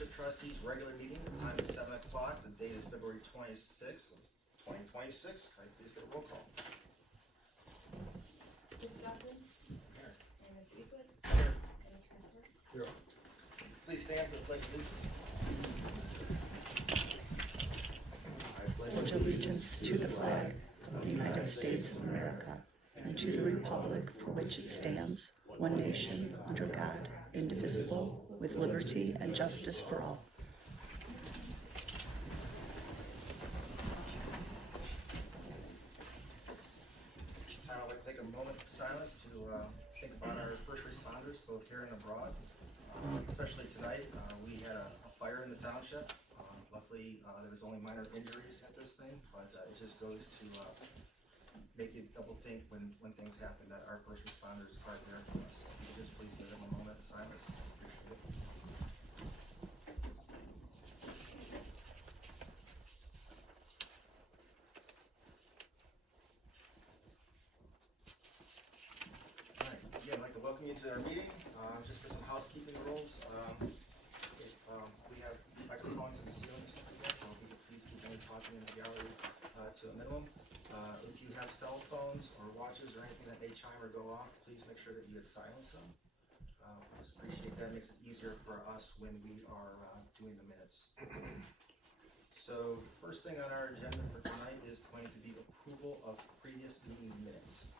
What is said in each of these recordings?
Township Trustees regular meeting. The time is 7 o'clock. The date is February 26th, 2026. Can I please get a roll call? Mr. Johnson? Here. And Mr. Eastwood? Here. And Mr. Christopher? Here. Please stand for the pledge of allegiance. Pledge allegiance to the flag of the United States of America and to the republic for which it stands, one nation, under God, indivisible, with liberty and justice for all. I'd like to take a moment of silence to think about our first responders, both here and abroad. Especially tonight, we had a fire in the township. Luckily, there was only minor injuries at this thing, but it just goes to make you double think when things happen that our first responders are there for us. So if you could just please give them a moment of silence. Appreciate it. All right, again, I'd like to welcome you to our meeting. Just for some housekeeping rules, if we have microphones in the ceiling, so if you could please keep any talking in the gallery to a minimum. If you have cell phones or watches or anything that may chime or go off, please make sure that you silence them. Just appreciate that. It makes it easier for us when we are doing the minutes. So first thing on our agenda for tonight is going to be approval of previous meeting minutes.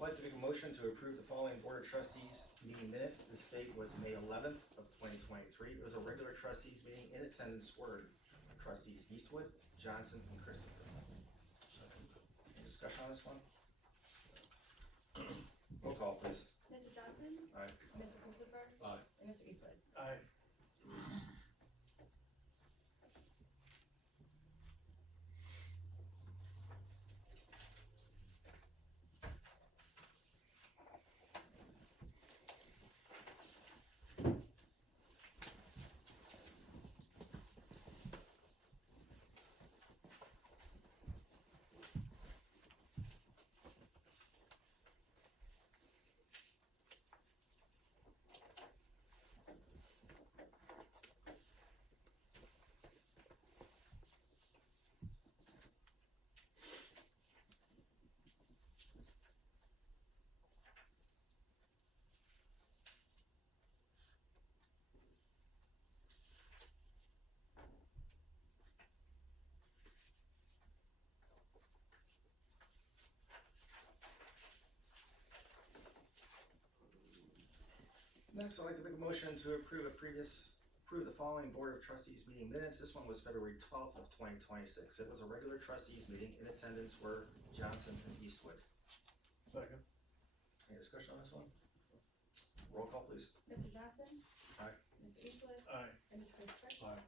I'd like to make a motion to approve the following Board of Trustees meeting minutes. This date was May 11th of 2023. It was a regular trustees meeting. In attendance were trustees Eastwood, Johnson, and Christopher. Any discussion on this one? Roll call, please. Mr. Johnson? Aye. Mr. Christopher? Aye. And Mr. Eastwood? Aye. Next, I'd like to make a motion to approve the following Board of Trustees meeting minutes. This one was February 12th of 2026. It was a regular trustees meeting. In attendance were Johnson and Eastwood. Second. Any discussion on this one? Roll call, please. Mr. Johnson? Aye. Mr. Eastwood? Aye. And Mr. Christopher? Aye.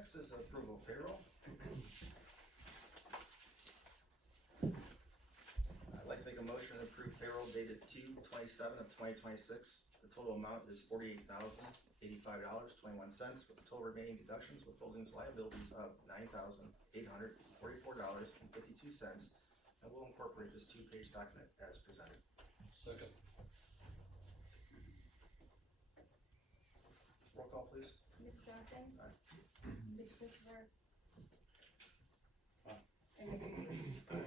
Next is the approval of payroll. I'd like to make a motion to approve payroll dated 2/27 of 2026. The total amount is $48,085.21 with the total remaining deductions, withholdings, liabilities of $9,844.52. And we'll incorporate this two-page document as presented. Second. Roll call, please. Mr. Johnson? Aye. Mr. Christopher? Aye. And Mr. Eastwood?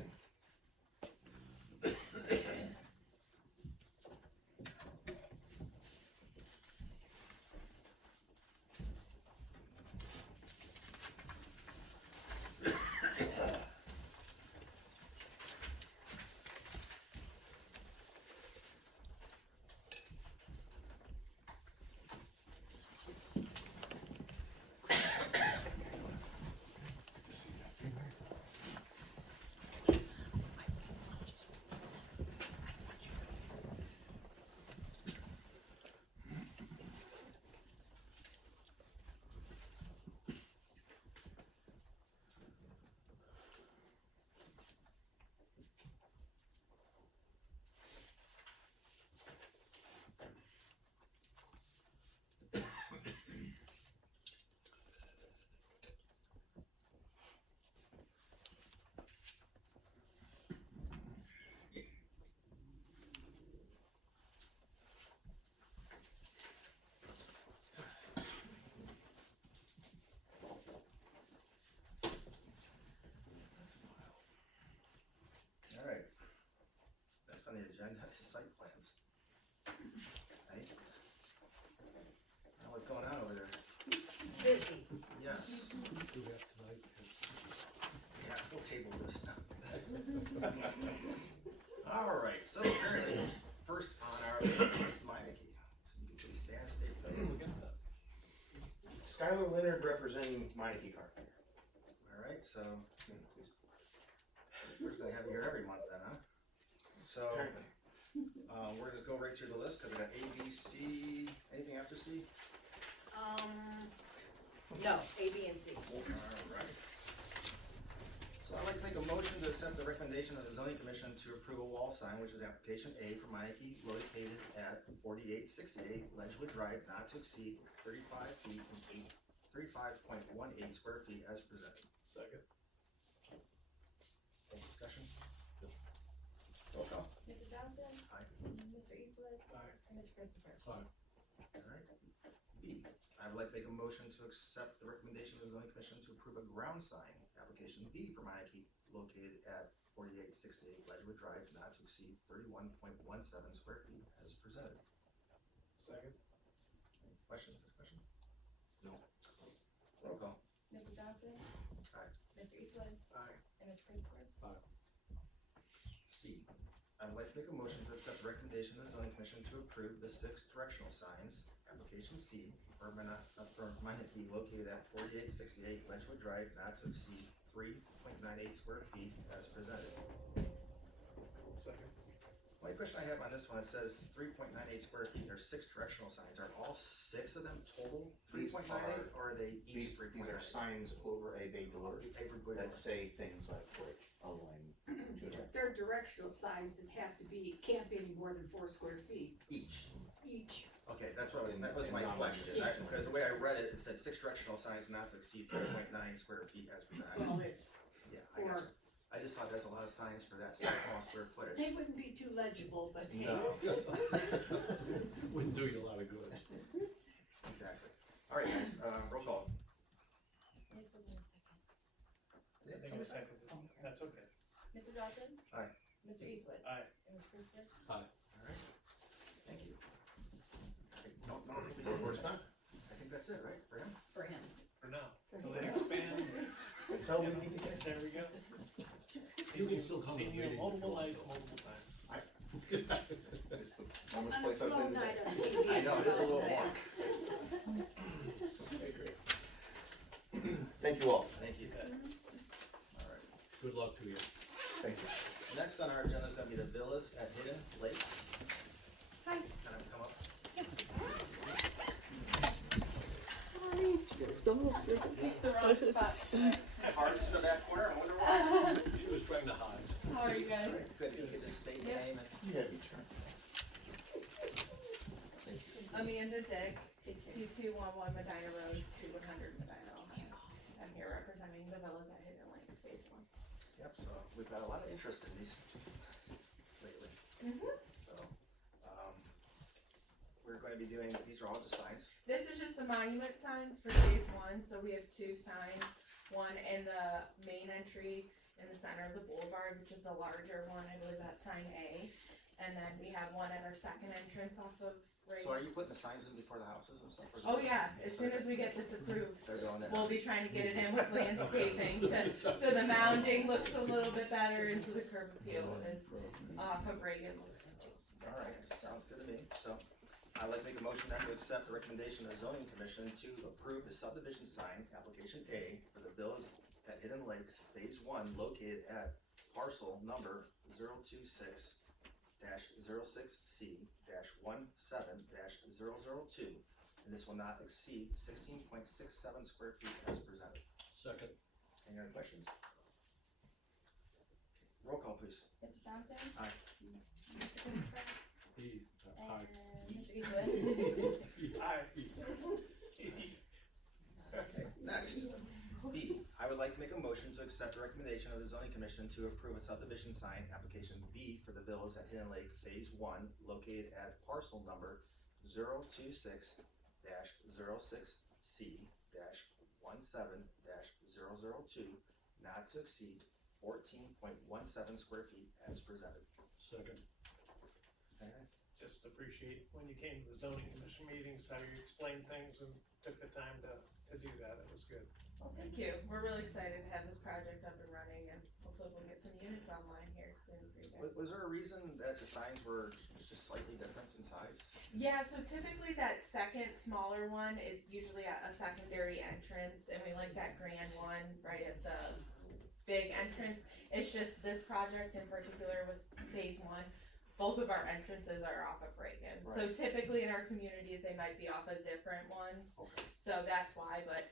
on the agenda is site plans. Right? I don't know what's going on over there. Busy. Yes, Do we have tonight? yeah, we'll table this. All right, so apparently, first on our list is Meineke. So you can please stand, state your name. Look at that. Skylar Leonard representing Meineke Park. All right, so we're just gonna have you here every month then, huh? So, we're gonna go right through the list, cause we got A, B, C, anything after C? No, A, B, and C. Alright. So I'd like to make a motion to accept the recommendation of the zoning commission to approve a wall sign, which is application A for Meineke, located at 4868 Ledgewood Drive, not to exceed 35 feet and 35.18 square feet as presented. Second. Any discussion? Roll call. Mr. Johnson? Aye. Mr. Eastwood? Aye. And Mr. Christopher? Aye. Alright. B, I would like to make a motion to accept the recommendation of the zoning commission to approve a ground sign, application B for Meineke, located at 4868 Ledgewood Drive, not to exceed 31.17 square feet as presented. Second. Any questions, discussion? No. Roll call. Mr. Johnson? Aye. Mr. Eastwood? Aye. And Mr. Christopher? C, I would like to make a motion to accept the recommendation of the zoning commission to approve the 6 directional signs, application C, for Meineke, located at 4868 Ledgewood Drive, not to exceed 3.98 square feet as presented. Second. Only question I have on this one, it says 3.98 square feet, there's 6 directional signs, are all 6 of them total These 3.98, or are they each These 3.98? are signs over a bay door that say things like align to it. They're directional signs that have to be, can't be any more than 4 square feet Each. each. Okay, that was my question, because the way I read it, it said 6 directional signs not to exceed 3.9 square feet as presented. Well, it's, Yeah, I got you. I just thought that's a lot of signs for that small square footage. they wouldn't be too legible, but hey. No, Wouldn't do you a lot of good. exactly. All right, guys, roll call. Mr. Second. Yeah, I think a second. That's okay. Mr. Johnson? Aye. Mr. Eastwood? Aye. And Mr. Christopher? All right, thank you. No, it's not. I think that's it, right, for him? For him. For now. Till they expand. That's all we need to get. There we go. You can still come to Seen the you meeting. multiple nights, multiple times. It's the warmest On a place I've slow been night today. on TV. I know, it is a little warm. Okay, great. Thank you all. Thank you. All right. Good luck to you. Thank you. Next on our agenda is gonna be the villas at Hidden Lakes. Hi. Kind of come up. The wrong spot. Hard to that corner, I wonder why. She was trying to hide. How are you guys? Good, you could just state your name and. You have your turn. Amanda Dick, 2211 Medina Road, 2100 Medina, Ohio. I'm here representing the villas at Hidden Lakes, Phase 1. Yep, so we've got a lot of interest in these lately. So, we're going to be doing, these are all just signs. This is just the monument signs for Phase 1, so we have 2 signs. One in the main entry in the center of the boulevard, which is the larger one, I believe that's sign A. And then we have one at our second entrance off of So are you putting the signs in before the houses and stuff? or is Oh it- yeah, as soon as we get disapproved, They're going in. we'll be trying to get it in with landscaping so the mounding looks a little bit better and so the curb appeal is off of Reagan looks. All right, sounds good to me. So I'd like to make a motion then to accept the recommendation of the zoning commission to approve the subdivision sign, application A, for the villas at Hidden Lakes, Phase 1, located at parcel number 026-06C-17-002. And this will not exceed 16.67 square feet as presented. Second. Any other questions? Roll call, please. Mr. Johnson? Aye. Mr. Christopher? Aye. And Mr. Eastwood? Aye. Okay, next. B, I would like to make a motion to accept the recommendation of the zoning commission to approve a subdivision sign, application B, for the villas at Hidden Lake, Phase 1, located at parcel number 026-06C-17-002, not to exceed 14.17 square feet as presented. Second. Anything? Just appreciate when you came to the zoning commission meetings, how you explained things and took the time to do that. It was good. Well, thank you. We're really excited to have this project up and running, and hopefully we'll get some units online here soon for you guys. Was there a reason that the signs were just slightly different in size? Yeah, so typically that second smaller one is usually a secondary entrance, and we like that grand one right at the big entrance. It's just this project in particular with phase one, both of our entrances are off of Reagan. So Right. typically in our communities, they might be off of different ones. Okay. So that's why, but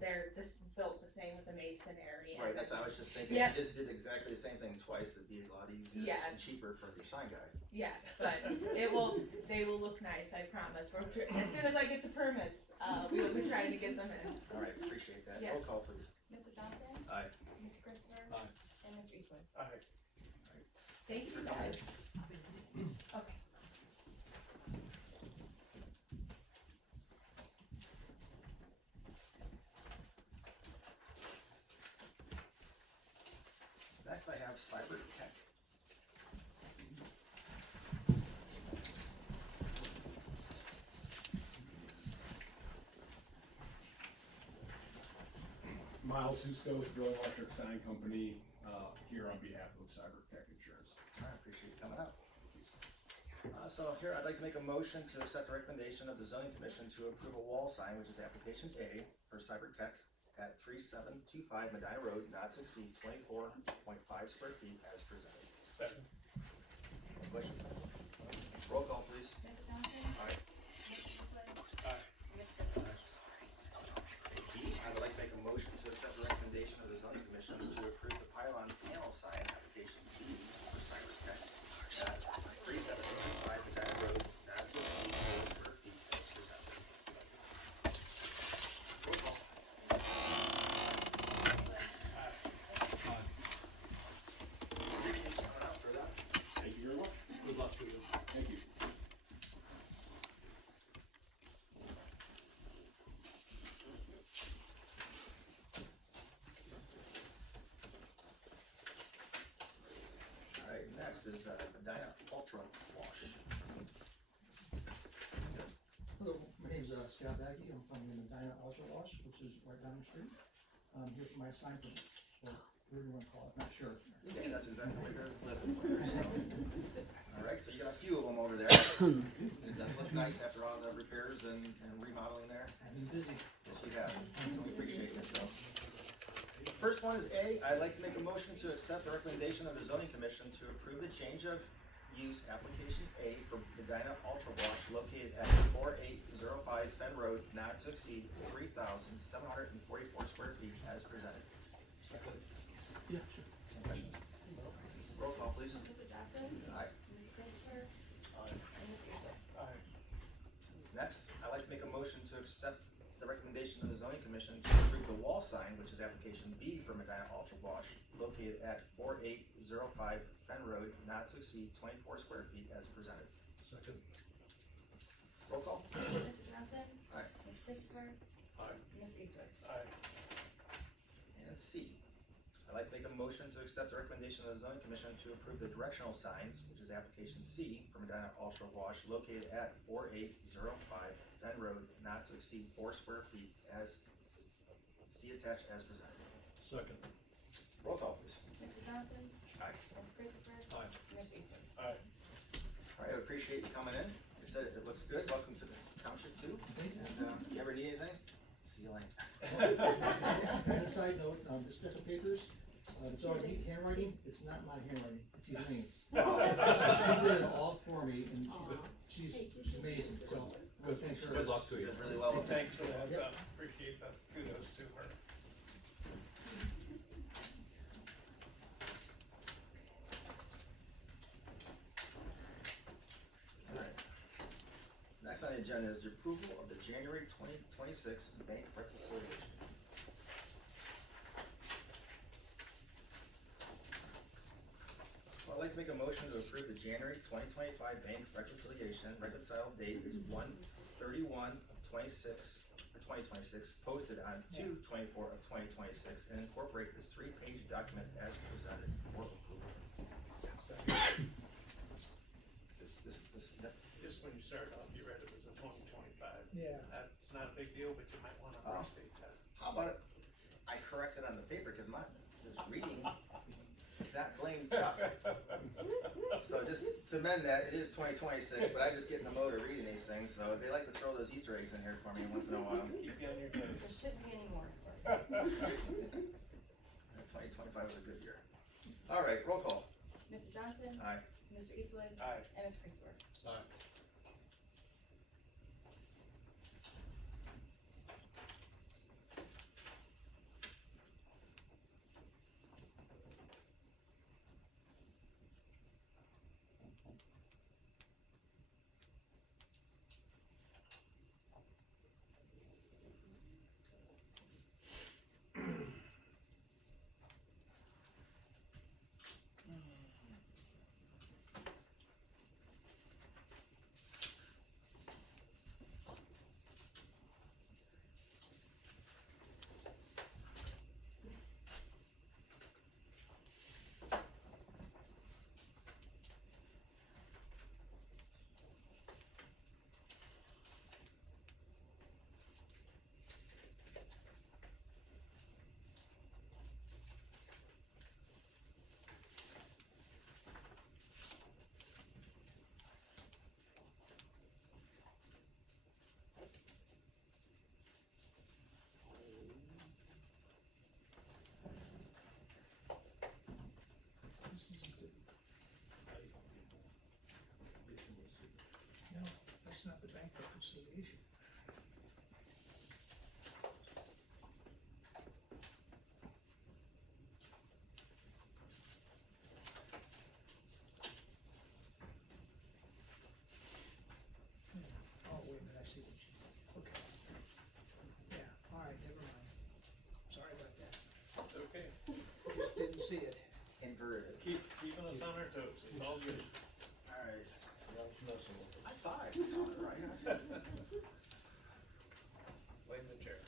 they're built the same with the masonry. Right, that's, I was just thinking, Yeah. if you just did exactly the same thing twice, it'd be a lot easier Yeah. and cheaper for your sign guy. Yes, but they will look nice, I promise. As soon as I get the permits, we will be trying to get them in. All right, appreciate that. Yes. Roll call, please. Mr. Johnson? Aye. Mr. Christopher? Aye. And Mr. Eastwood? Alright, Thank you guys. Okay. Next I have cyber tech. Miles Husko with Drill Electric Sign Company, here on behalf of CyberTech Insurance. I appreciate you coming out. So here, I'd like to make a motion to accept the recommendation of the zoning commission to approve a wall sign, which is application A for cyber tech at 3725 Medina Road, not to exceed 24.5 square feet as presented. second. Any questions? Roll call, please. Mr. Johnson? Aye. Mr. Eastwood? Aye. And Mr. Christopher? I would like to make a motion to accept the recommendation of the zoning commission to approve the pylon panel sign application B for cyber tech at 3725 Medina Road, not to exceed 4 square feet as presented. Roll call. Coming out for that. Thank you very much. Good luck to you. Thank you. All right, next is Medina Ultra Wash. Hello, my name's Scott Baggy. I'm from the Medina Ultra Wash, which is right down the street. I'm here for my sign permit, or whatever you want to call it, not sure. Yeah, that's exactly what they're living for. All right, so you got a few of them over there. It does look nice after all the repairs and remodeling there. I've been busy. Yes, you have. We appreciate it, so. First one is A. I'd like to make a motion to accept the recommendation of the zoning commission to approve the change of use application A for Medina Ultra Wash located at 4805 Fen Road, not to exceed 3,744 square feet as presented. Second. Yeah, sure. Any questions? Roll call, please. Mr. Johnson? Aye. Mr. Christopher? Aye. And Mr. Eastwood? Aye. Next, I'd like to make a motion to accept the recommendation of the zoning commission to approve the wall sign, which is application B for Medina Ultra Wash, located at 4805 Fen Road, not to exceed 24 square feet as presented. Second. Roll call. Mr. Johnson? Aye. Mr. Christopher? Aye. And Mr. Eastwood? Aye. And C, I'd like to make a motion to accept the recommendation of the zoning commission to approve the directional signs, which is application C for Medina Ultra Wash, located at 4805 Fen Road, not to exceed 4 square feet as C attached as presented. Second. Roll call, please. Mr. Johnson? Aye. Mr. Christopher? Aye. And Mr. Eastwood? Aye. All right, I appreciate you coming in. Like I said, it looks good. Welcome to the township too. Thank you. And if you ever need anything, see you later. On a side note, this stack of papers, it's all neat handwriting. It's not my handwriting, it's Elaine's. She did it all for me, and she's amazing, so. Good. thank her. Good luck to you. Did really well with that. Thanks for the heads up. Appreciate that. Kudos to her. All right. Next on the agenda is the approval of the January 2026 bank reconciliation. Well, I'd like to make a motion to approve the January 2025 bank reconciliation. Reconciled date is 1/31/26, posted on 2/24/2026, and incorporate this 3-page document as presented for approval. Second. Just when you started off, you read it as a 2025. Yeah. That's not a big deal, but you might wanna Oh. restate that. How about it? I corrected on the paper, cause my, this reading, not blame Chuck. So just to amend that, it is 2026, but I just get in the mode of reading these things, so they like to throw those Easter eggs in here for me once in a while. Keep you on your There toes. shouldn't be any more, sorry. 2025 was a good year. All right, roll call. Mr. Johnson? Aye. Mr. Eastwood? Aye. And Ms. Christopher? Aye. No, that's not the bank reconciliation. Oh, wait a minute, I see what you, okay. Yeah, all right, never mind. Sorry about that. It's okay. Just didn't see it. Inverted. Keeping us on our toes. It's all good. All right. I was messing with it. I thought I saw it right. Blame the chair.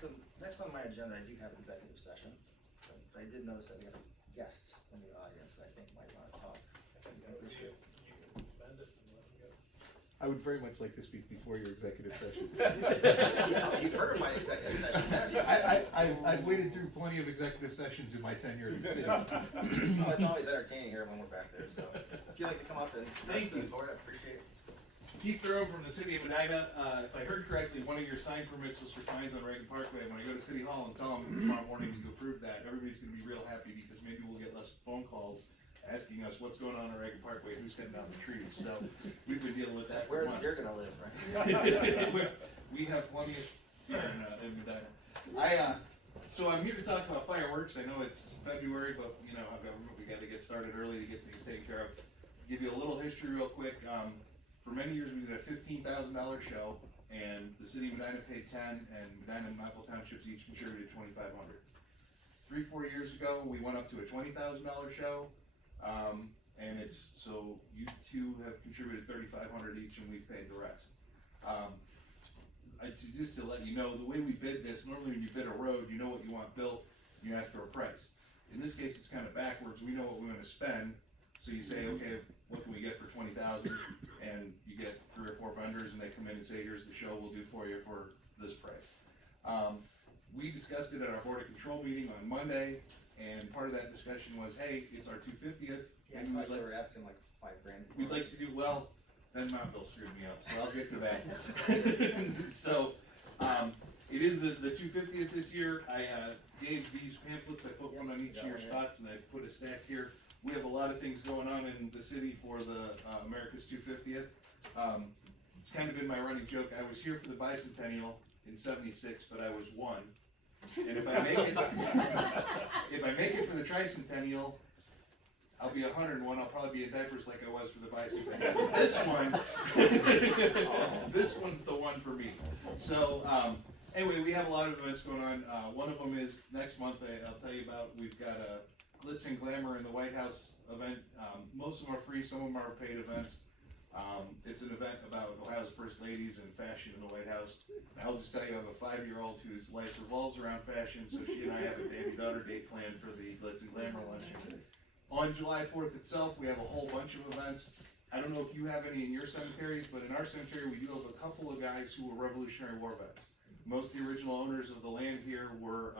So next on my agenda, I do have executive session, but I did notice that we have a guest in the audience that I think might want to talk. I think that was you. You can bend it and let him go. I would very much like to speak before your executive session. Yeah, you've heard of my executive session, haven't you? I've waded through plenty of executive sessions in my tenure in the city. Well, it's always entertaining here when we're back there, so if you'd like to come up and address Thank the you. board, I appreciate it. Keith Thurham from the city of Medina. If I heard correctly, one of your sign permits was for signs on Reagan Parkway. When I go to City Hall and tell them tomorrow morning to approve that, everybody's gonna be real happy because maybe we'll get less phone calls asking us what's going on Reagan Parkway, who's cutting down the trees. So we've been dealing with that for Where months. you're gonna live, right? We have plenty of here in Medina. So I'm here to talk about fireworks. I know it's February, but you know, our government, we gotta get started early to get things taken care of. Give you a little history real quick. For many years, we did a $15,000 show, and the city of Medina paid 10, and Medina and Michael Townships each contributed $2,500. 3-4 years ago, we went up to a $20,000 show, and it's, so you two have contributed $3,500 each, and we've paid the rest. Just to let you know, the way we bid this, normally when you bid a road, you know what you want built, you ask for a price. In this case, it's kind of backwards. We know what we want to spend, so you say, okay, what can we get for $20,000? And you get 3 or 4 vendors, and they come in and say, here's the show we'll do for you for this price. We discussed it at our board of control meeting on Monday, and part of that discussion was, hey, it's our 250th. Yeah, I and thought we'd you like- were asking like $5,000. We'd like to do well, then Mount Bill screwed me up, so I'll get to that. So, it is the 250th this year. I gave these pamphlets, I put one on each of your spots, and I put a stack here. We have a lot of things going on in the city for the America's 250th. It's kind of been my running joke. I was here for the bicentennial in '76, but I was 1. And if I make it for the tricentennial, I'll be 101. I'll probably be in diapers like I was for the bicentennial. But this one's the one for me. So anyway, we have a lot of events going on. One of them is next month. I'll tell you about. We've got a Glitz and Glamour in the White House event. Most of them are free. Some of them are paid events. It's an event about Ohio's first ladies and fashion in the White House. And I'll just tell you, I have a 5-year-old whose life revolves around fashion, so she and I have a daddy-daughter date planned for the Glitz and Glamour luncheon. On July 4th itself, we have a whole bunch of events. I don't know if you have any in your cemeteries, but in our cemetery, we do have a couple of guys who were Revolutionary War vets. Most of the original owners of the land here were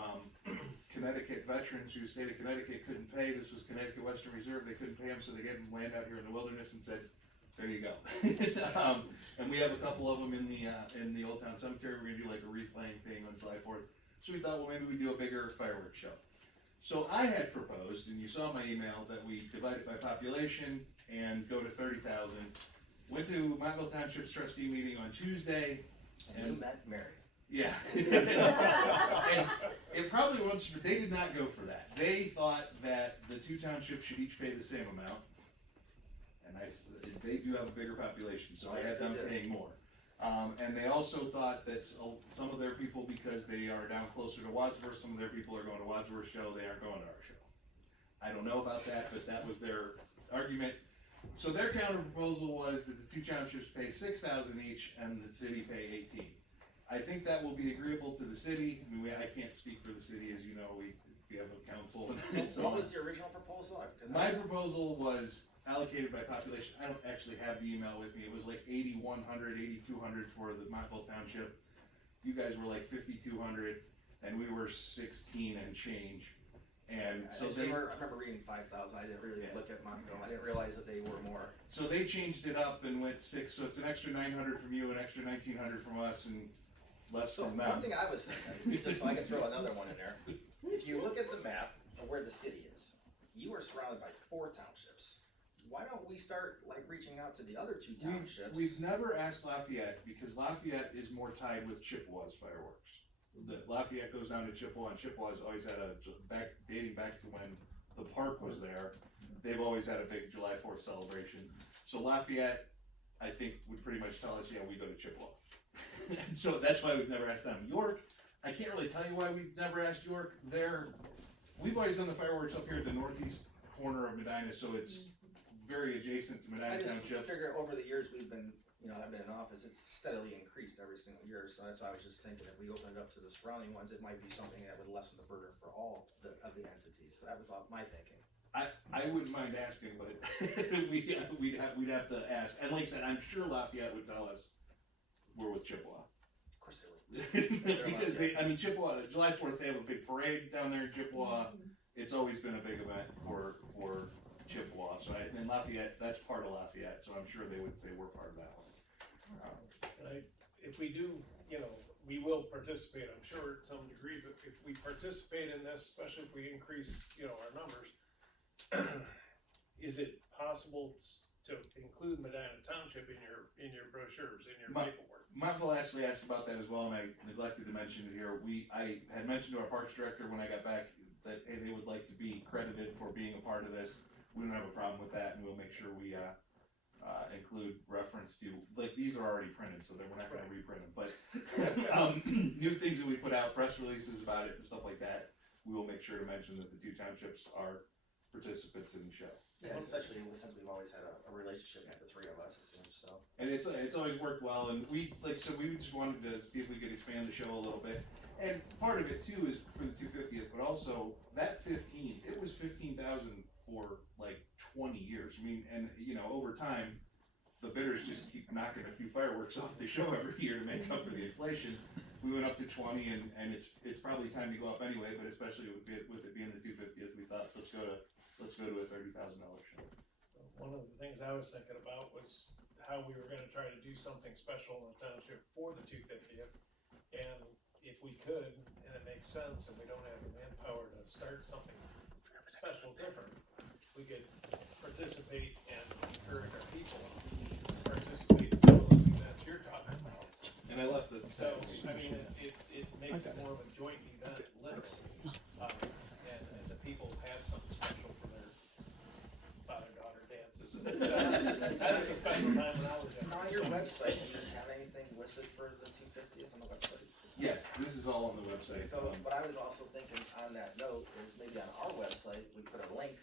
Connecticut veterans who the state of Connecticut couldn't pay. This was Connecticut Western Reserve. They couldn't pay them, so they gave them land out here in the wilderness and said, there you go. And we have a couple of them in the Old Town Cemetery. We're gonna do like a wreath laying thing on July 4th. So we thought, well, maybe we do a bigger fireworks show. So I had proposed, and you saw my email, that we divide it by population and go to 30,000. Went to Medina Township's trustee meeting on Tuesday. And you met Mary. Yeah. And it probably won't, they did not go for that. They thought that the two townships should each pay the same amount. And they do have a bigger population, so I had them paying more. And they also thought that some of their people, because they are down closer to Wadsworth, some of their people are going to Wadsworth show, they aren't going to our show. I don't know about that, but that was their argument. So their counter proposal was that the two townships pay 6,000 each and the city pay 18. I think that will be agreeable to the city. I mean, I can't speak for the city, as you know, we have a council. So what was the original proposal? My proposal was allocated by population. I don't actually have the email with me. It was like 8,100, 8,200 for the Montville Township. You guys were like 5,200, and we were 16 and change. And so I remember reading 5,000. I didn't really look at Montville. I didn't realize that they were more. So they changed it up and went 6. So it's an extra 900 from you, an extra 1,900 from us, and less from them. One thing I was thinking, just so I can throw another one in there. If you look at the map of where the city is, you are surrounded by 4 townships. Why don't we start like reaching out to the other 2 townships? We've never asked Lafayette, because Lafayette is more tied with Chippewa's fireworks. Lafayette goes down to Chippewa, and Chippewa's always had dating back to when the park was there, they've always had a big July 4th celebration. So Lafayette, I think, would pretty much tell us, yeah, we go to Chippewa. And so that's why we've never asked them. York, I can't really tell you why we've never asked York. We've always done the fireworks up here at the northeast corner of Medina, so it's very adjacent to Medina Township. I just figure over the years we've been, I've been in office, it's steadily increased every single year, so that's why I was just thinking if we opened it up to the surrounding ones, it might be something that would lessen the burden for all of the entities. So that was my thinking. I wouldn't mind asking, but we'd have to ask. And like I said, I'm sure Lafayette would tell us we're with Chippewa. Of course they would. Because Chippewa, July 4th, they have a big parade down there in Chippewa. It's always been a big event for Chippewa. So in Lafayette, that's part of Lafayette. So I'm sure they would say we're part of that one. If we do, we will participate, I'm sure, to some degree, but if we participate in this, especially if we increase, our numbers, is it possible to include Medina Township in your brochures, in your paperwork? Montville actually asked about that as well, and I neglected to mention it here. I had mentioned to our parks director when I got back that, hey, they would like to be credited for being a part of this. We don't have a problem with that, and we'll make sure we include reference to, like, these are already printed, so we're not going to reprint them, but new things that we put out, press releases about it and stuff like that, we will make sure to mention that the 2 townships are participants in the show. Yeah, especially since we've always had a relationship with the 3 of us, it seems, so. And it's always worked well, and we just wanted to see if we could expand the show a little bit. And part of it too is for the 250th, but also that 15, it was 15,000 for like 20 years. I mean, and over time, the bidders just keep knocking a few fireworks off the show every year to make up for the inflation. We went up to 20, and it's probably time to go up anyway. But especially with it being the 250th, we thought let's go to a $30,000 show. One of the things I was thinking about was how we were going to try to do something special in the township for the 250th, and if we could, and it makes sense, and we don't have the manpower to start something special different, we could participate and encourage our people to participate in some of those events you're talking about. And I left it. So, I mean, it makes it more of a joint event, literally, and the people have something special for their father-daughter dances. I think a special time when I was young. On your website, do you have anything listed for the 250th on the website? Yes, this is all on the website. So, but I was also thinking on that note, is maybe on our website, we put a link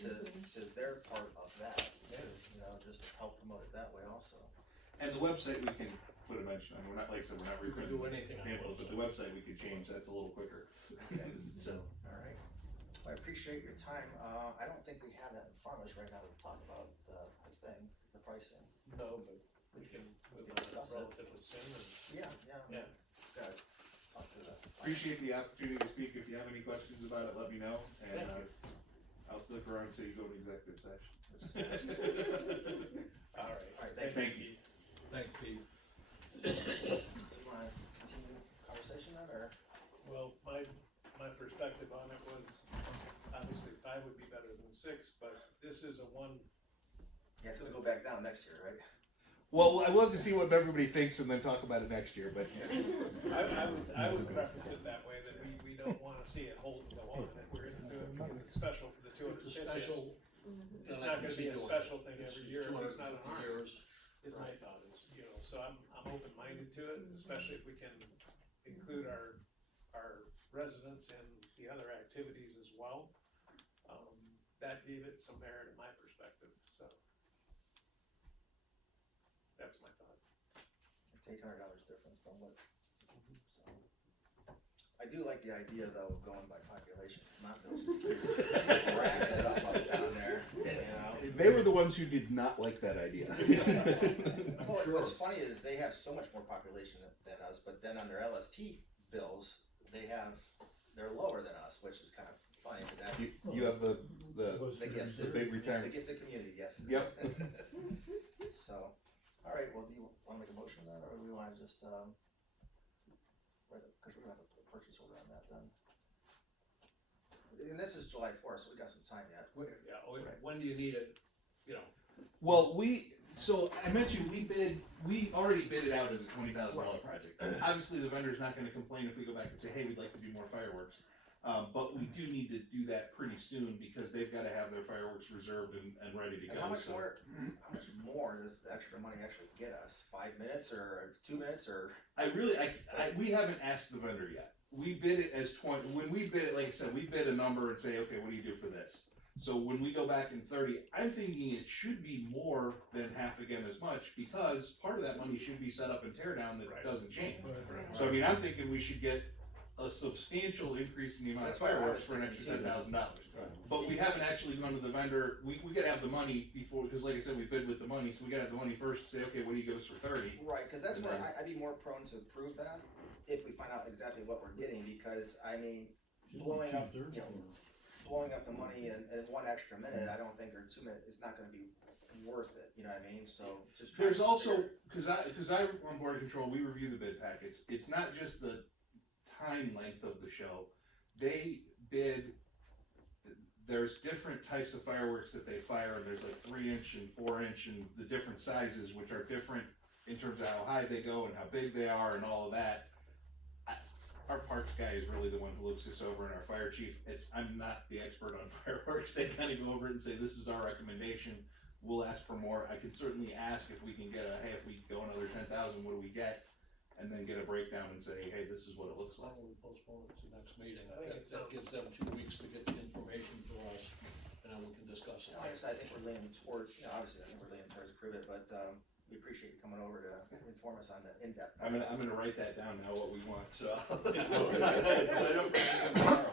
to their part of that, too, just help promote it that way also. And the website, we can put a mention on, we're not, like I said, we're not You can reprinting do anything on the pamphlets, but the website we could change, that's a little quicker. So, Alright, I appreciate your time, I don't think we have that in front of us right now to talk about the thing, the pricing. No, but we can move on Discuss it. relatively soon and, Yeah. Good. Talk to the. appreciate the opportunity to speak, if you have any questions about it, let me know, and, Thank you. I'll stick around until you go to executive session. alright. Alright, Thank you. Thanks, Pete. So you wanna continue the conversation then, or? Well, my perspective on it was, obviously 5 would be better than 6, but this is a one, Yeah, it's gonna go back down next year, right? Well, I love to see what everybody thinks and then talk about it next year, but. I would preface it that way, that we don't wanna see it hold and go on, that we're gonna do it because it's special for the It's a 250th. special. It's not gonna be a special thing every year, it's not an 250 honor, years. is my thought, is, you know, so I'm open-minded to it, especially if we can include our residents in the other activities as well. That gave it some merit in my perspective, so. That's my thought. It's $800 difference from what, so. I do like the idea though of going by population, it's not just keep racking it up down there, you know? They were the ones who did not like that idea. Well, what's funny is they have so much more population than us, but then on their LST bills, they're lower than us, which is kind of funny, but that. You have the gift. the big retirement. The gift of community, yes. Yep. So, alright, well, do you wanna make a motion then, or do we wanna just, cause we're gonna have a purchase order on that then. And this is July 4th, so we got some time yet. When do you need it, you know? Well, so I mentioned we already bid it out as a $20,000 project. Obviously, the vendor's not gonna complain if we go back and say, hey, we'd like to do more fireworks. But we do need to do that pretty soon because they've gotta have their fireworks reserved and ready to go. And how much more does the extra money actually get us? 5 minutes or 2 minutes or? We haven't asked the vendor yet. We bid it as 20, when we bid it, like I said, we bid a number and say, okay, what do you do for this? So when we go back in 30, I'm thinking it should be more than half again as much because part of that money should be set up and tear down that doesn't change. So I mean, I'm thinking we should get a substantial increase in the amount of That's what I fireworks was for an extra thinking $10,000. But we haven't actually gone to the vendor, we gotta have the money before, because like I said, we bid with the money, so we gotta have the money first to say, okay, what do you give us for 30? Right, cause that's And where then- I'd be more prone to approve that if we find out exactly what we're getting, because I mean, blowing up the money in one extra minute, I don't think, or 2 minutes, it's not gonna be worth it, you know what I mean, so just. try There's to also, figure- cause I on board control, we review the bid packets, it's not just the time length of the show. They bid, there's different types of fireworks that they fire, and there's like 3-inch and 4-inch and the different sizes, which are different in terms of how high they go and how big they are and all of that. Our parks guy is really the one who looks this over, and our fire chief, I'm not the expert on fireworks, they kinda go over it and say, this is our recommendation, we'll ask for more. I can certainly ask if we can get hey, if we go another 10,000, what do we get? And then get a breakdown and say, hey, this is what it looks Why like. don't we postpone it to next meeting? I think That gives them 2 weeks to get the information to us, and then we can discuss it. Like I said, I think we're leaning towards, obviously, I think we're leaning towards approve it, but, we appreciate you coming over to inform us on the in-depth. I'm gonna write that down now, what we want, so. So I don't forget tomorrow.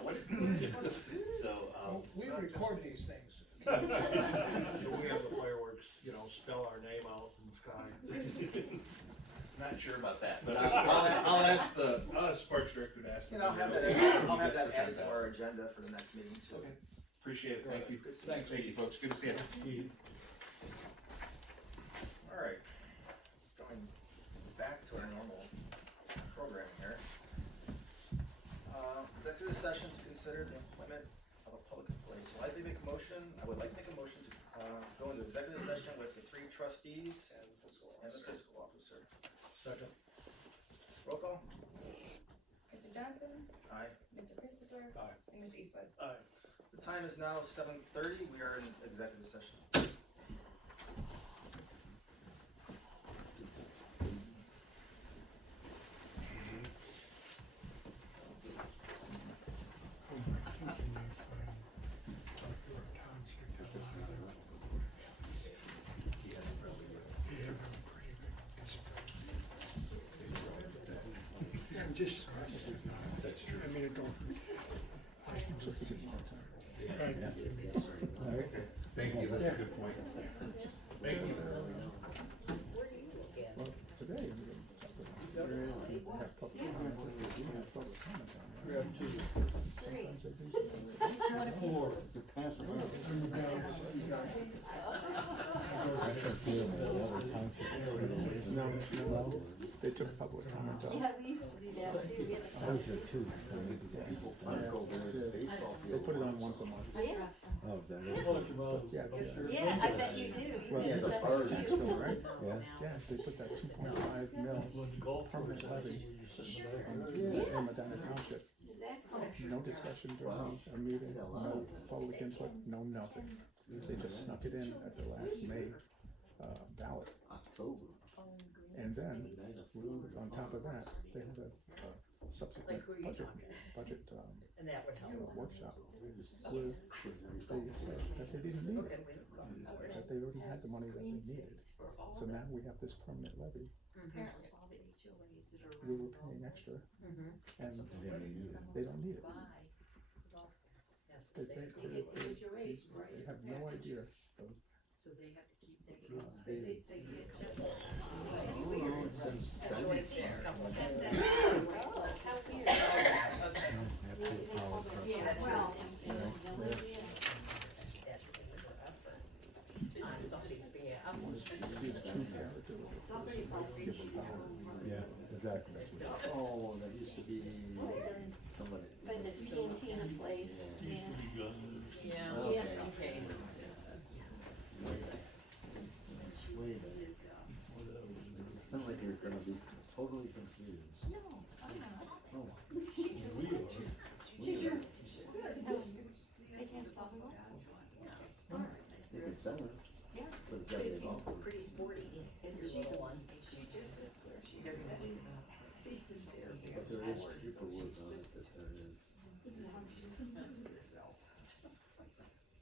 So, We record these things. So we have the fireworks, spell our name out in the sky. not sure about that, but I'll ask the Parks Director to ask. And I'll have that added to our agenda for the next meeting too. Okay. Appreciate it, thank you. Good seeing you. Thank you, folks, good to see you. Alright, going back to our normal program here. Executive session to consider the employment of a public employee. So I would like to make a motion to go into executive session with the 3 trustees And fiscal and the officer. fiscal officer. Second. Roll call? Mr. Johnson, Aye. Mr. Christopher, Aye. and Mr. Eastwood. Aye. The time is now 7:30. We are in executive session. just, That's true. I mean, it don't. Just give me more time. Alright, thank you, that's a good point. Thank you. Well, today, I'm gonna talk about, have public comment, we have public comment on it. We have two. Sometimes they do, sometimes they don't. Four. They're passing out. No, they took public comment off. Yeah, we used to do that too. We had a song. They put it on once a month. Yeah, Yeah, yeah, I bet you do. Well, Yeah, the That's birds. cute. tax bill, right? Yeah, they put that 2.5 mil permanent levy in Medina Township. Exactly. No discussion during a meeting, no public input, no nothing. They just snuck it in at the last May ballot. October. And then, on top of that, they had a subsequent budget And that would help. workshop where they said that they didn't need it, that they already had the money that they needed. So now we have this permanent levy. Apparently. We were paying extra, and they don't need it. Has to They, stay. they have no idea. So they have to keep thinking. Yeah, well. That's a bit of effort on somebody's behalf. See the true character of it. Somebody probably Give the power. Yeah, exactly. Oh, that used to be somebody. by the cantina place, yeah. Yeah, Okay. in case. Wait a minute. Sound like you're gonna be totally confused. No, I'm not. Oh. She's your, I can't talk about They could sell it, Yeah. but it's gotta be Pretty, awful. pretty sporty in your little one. She just sits there, she's just there. But there is paperwork on it that there is. This is how she does Herself.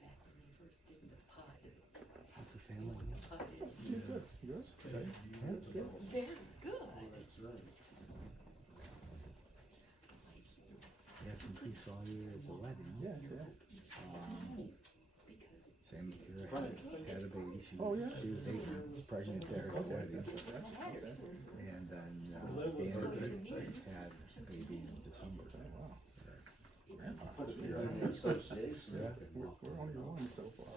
Back when they first did the pie. How's the family? Pie is Good, yours? very good. That's right. Yeah, since we saw you at the wedding. Yeah, yeah. Sammy Kira Right. had a baby. She Oh, was, yeah. she was 8 months pregnant there at the wedding. Okay. And then Dan had a baby in December. Wow. But if you're in the association. Yeah. We're only one so far,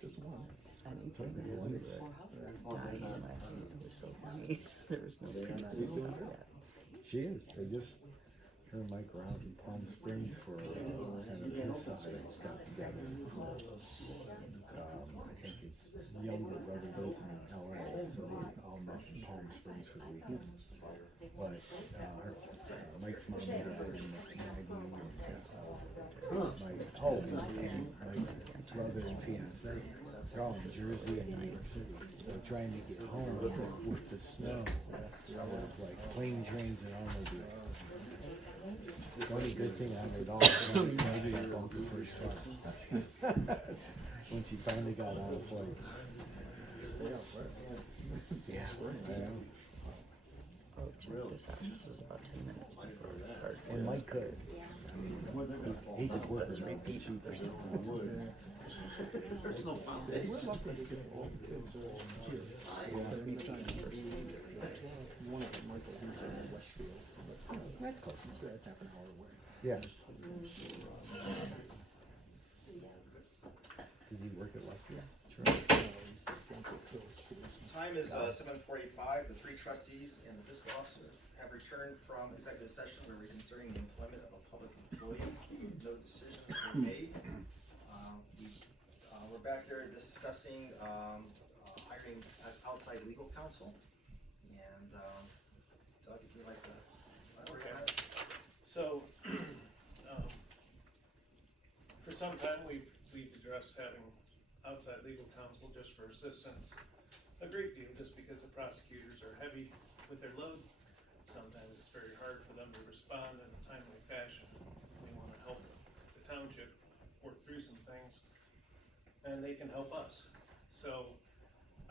just one. Anything that One was day. dying laughing, it was so funny. There was no They're not control doing over that. She is. They just, her and Mike were out in Palm Springs for, and his side got together. I think his younger brother lives in LA, so they all met in Palm Springs for the weekend. But, Mike's mom made a wedding with Maggie and, Mike's brother and fiance. They're all in Jersey and New York City, so trying to get home with the snow, it was like plane, trains, and automobiles. The only good thing out of it all, Maggie got bumped to first class. When she finally got on the flight. Stay out west. Yeah, I know. Oh, check this out, this was about 10 minutes before we started. And Mike could. I mean, he could work as repeat or something. There's no foundation. We're lucky to get all the kids here. They're in the China first. One of them, Michael, he's in Westfield. That's close. He's half an hour away. Yeah. Does he work at Westfield? Time is 7:45. The three trustees and the fiscal officer have returned from executive session where we're concerning the employment of a public employee. No decision was made. We're back there discussing hiring outside legal counsel. And Doug, if you'd like to elaborate on that. So, for some time, we've addressed having outside legal counsel just for assistance. A great deal, just because the prosecutors are heavy with their load. Sometimes it's very hard for them to respond in a timely fashion. We want to help the township work through some things, and they can help us. So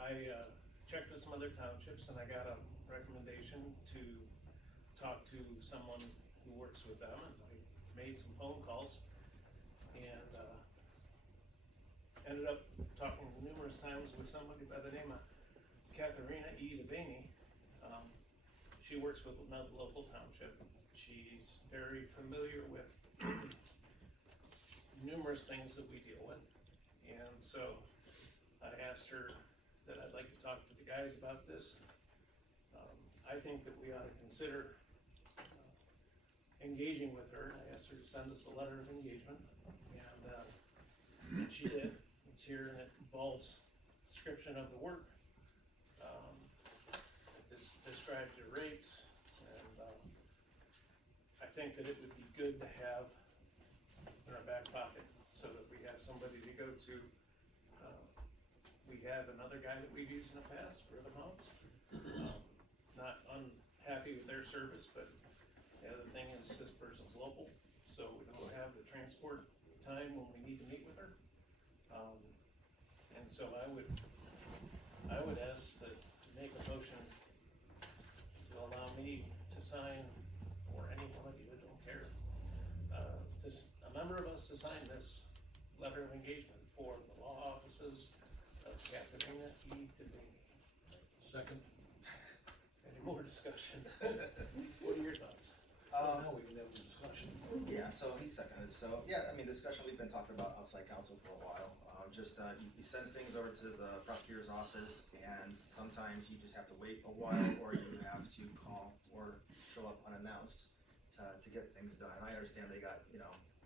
I checked with some other townships, and I got a recommendation to talked to someone who works with them, and I made some phone calls, and, ended up talking numerous times with somebody by the name of Katharina E. Devaney. She works with another local township. She's very familiar with numerous things that we deal with. And so I asked her that I'd like to talk to the guys about this. I think that we ought to consider engaging with her. I asked her to send us a letter of engagement, and she did. It's here, and it involves description of the work. Described the rates, and I think that it would be good to have in our back pocket, so that we have somebody to go to. We have another guy that we've used in the past for the mounts. Not unhappy with their service, but the other thing is this person's local, so we don't have the transport time when we need to meet with her. And so I would ask that to make a motion to allow me to sign, or any one of you that don't care, a member of us to sign this letter of engagement for the law offices of Katharina E. Devaney. Second. Any more discussion? What are your thoughts? Now we can have a discussion. Yeah, so he seconded, so, yeah, I mean, discussion, we've been talking about outside counsel for a while. He sends things over to the prosecutor's office, and sometimes you just have to wait a while, or you have to call or show up unannounced to get things done. I understand they got,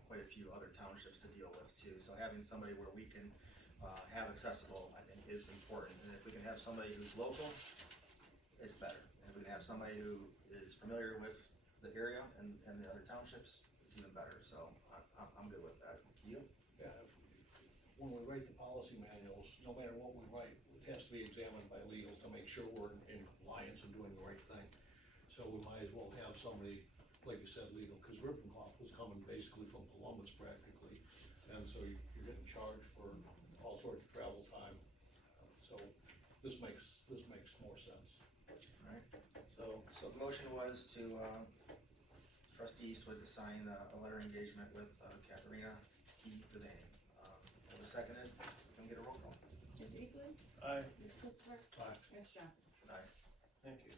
quite a few other townships to deal with too, so having somebody where we can have accessible, I think, is important. And if we can have somebody who's local, it's better. And if we can have somebody who is familiar with the area and the other townships, it's even better. So I'm good with that. You? Yeah, when we write the policy manuals, no matter what we write, it has to be examined by legal to make sure we're in compliance and doing the right thing. So we might as well have somebody, like you said, legal, because Rippenhoff was coming basically from Columbus practically. And so you're getting charged for all sorts of travel time. So this makes more sense. Alright, so the motion was to, trustee Eastwood to sign a letter of engagement with Katharina E. Devaney. It was seconded, can we get a roll call? Mr. Eastwood? Aye. Mr. Christopher? Aye. Mr. Johnson? Aye. Thank you.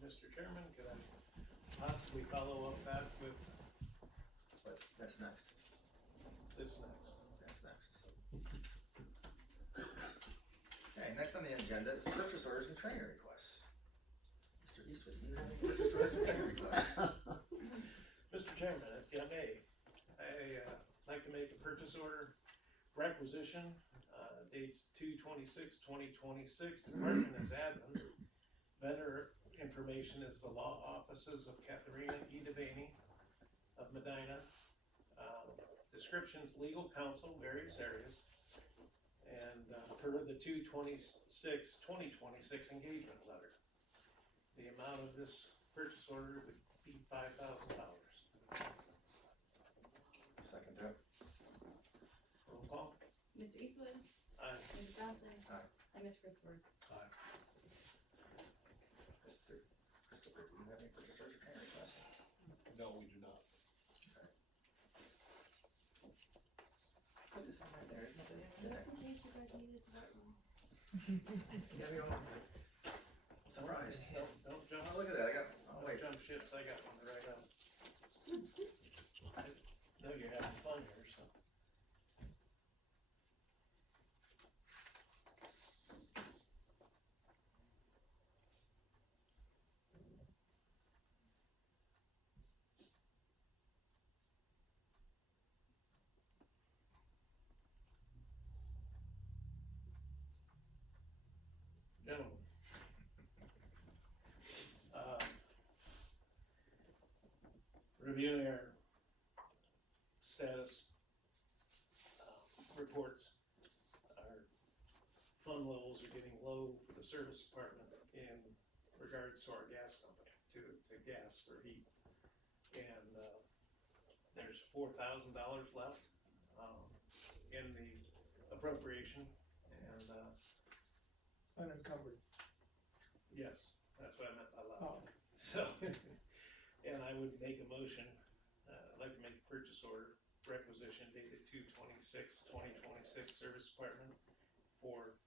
Mr. Chairman, could I possibly follow up that with That's next. this next? That's next. Okay, next on the agenda is purchase orders and training requests. Mr. Eastwood, do you have any purchase orders and training requests? Mr. Chairman, if you may, I like to make a purchase order requisition, dates 2/26/2026. Department is admin. Vendor information is the law offices of Katharina E. Devaney of Medina. Descriptions, legal counsel, various areas. And per the 2/26/2026 engagement letter. The amount of this purchase order would be $5,000. Second that. Roll call. Mr. Eastwood? Aye. Mr. Johnson? Aye. And Mr. Christopher? Mr. Christopher, do you have any purchase orders or training requests? No, we do not. Put this on right there, isn't it? Just in case you guys needed to vote. Yeah, we all surprised. Don't jump. Oh, look at that, I got, oh Don't wait. jump ships, I got one right up. I know you're having fun here, so. Gentlemen. Reviewing our status reports, our fund levels are getting low for the service department in regards to our gas company, to gas for heat. And, there's $4,000 left, in the appropriation, and, Unencumbered. yes, that's what I meant by left. Oh. So, and I would make a motion, I'd like to make a purchase order, requisition dated 2/26/2026, Service Department for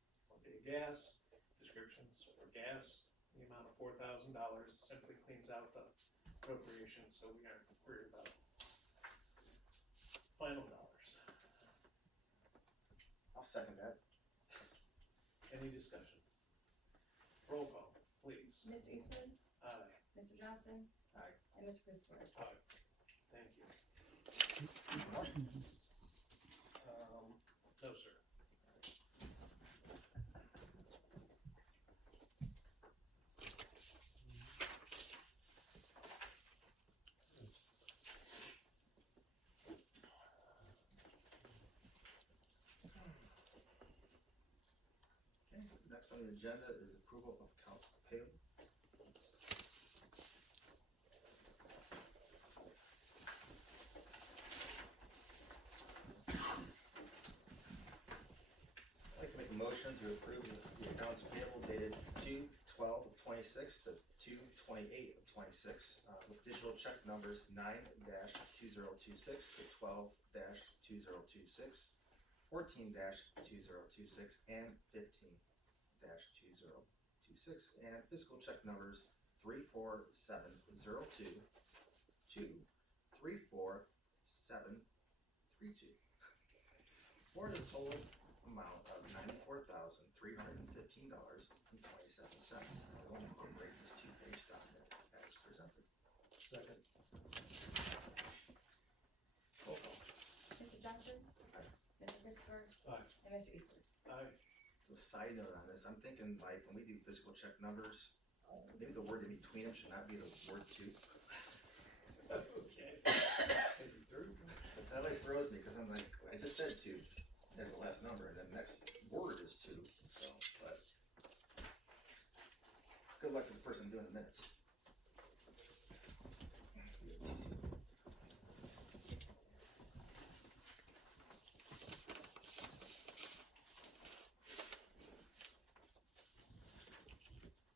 gas, descriptions for gas, the amount of $4,000, simply cleans out the appropriation, so we aren't worried about final dollars. I'll second that. Any discussion? Roll call, please. Mr. Eastwood, Aye. Mr. Johnson. Aye. And Mr. Christopher. Aye. Thank you. No, sir. Okay, next on the agenda is approval of accounts payable. I'd like to make a motion to approve the accounts payable dated 2/12/26 to 2/28/26, with digital check numbers 9-2026 to 12-2026, 14-2026, and 15-2026, and fiscal check numbers 34702 to 34732, for the total amount of $94,315.27. I will incorporate this two-page document as presented. Second. Roll call. Mr. Johnson. Aye. Mr. Christopher. Aye. And Mr. Eastwood. Aye. So side note on this, I'm thinking like when we do physical check numbers, maybe the word in between them should not be the word two. Okay. But that always throws me, because I'm like, I just said two as the last number, and the next word is two, so, but. Good luck to the person doing the minutes.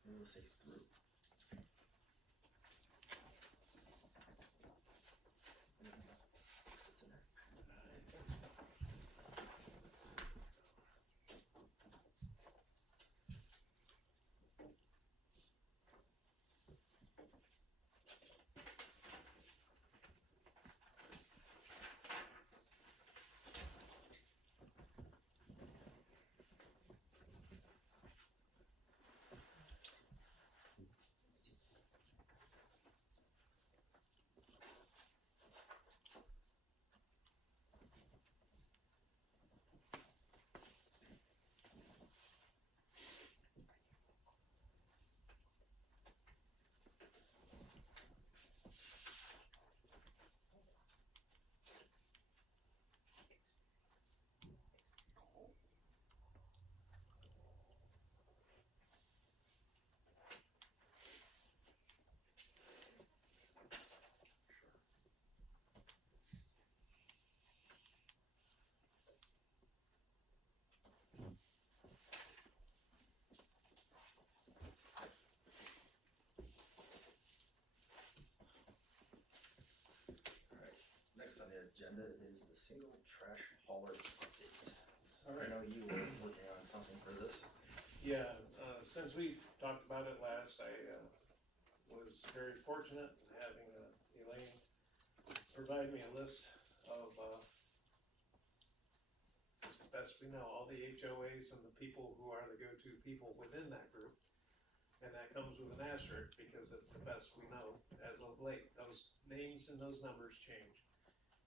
Maybe we'll say through. It's in there. Next on the agenda is the single trash hauler update. So I know you were working on something for this. Yeah, since we talked about it last, I was very fortunate in having Elaine provide me a list of, as best we know, all the HOAs and the people who are the go-to people within that group. And that comes with an asterisk because it's the best we know as of late. Those names and those numbers change.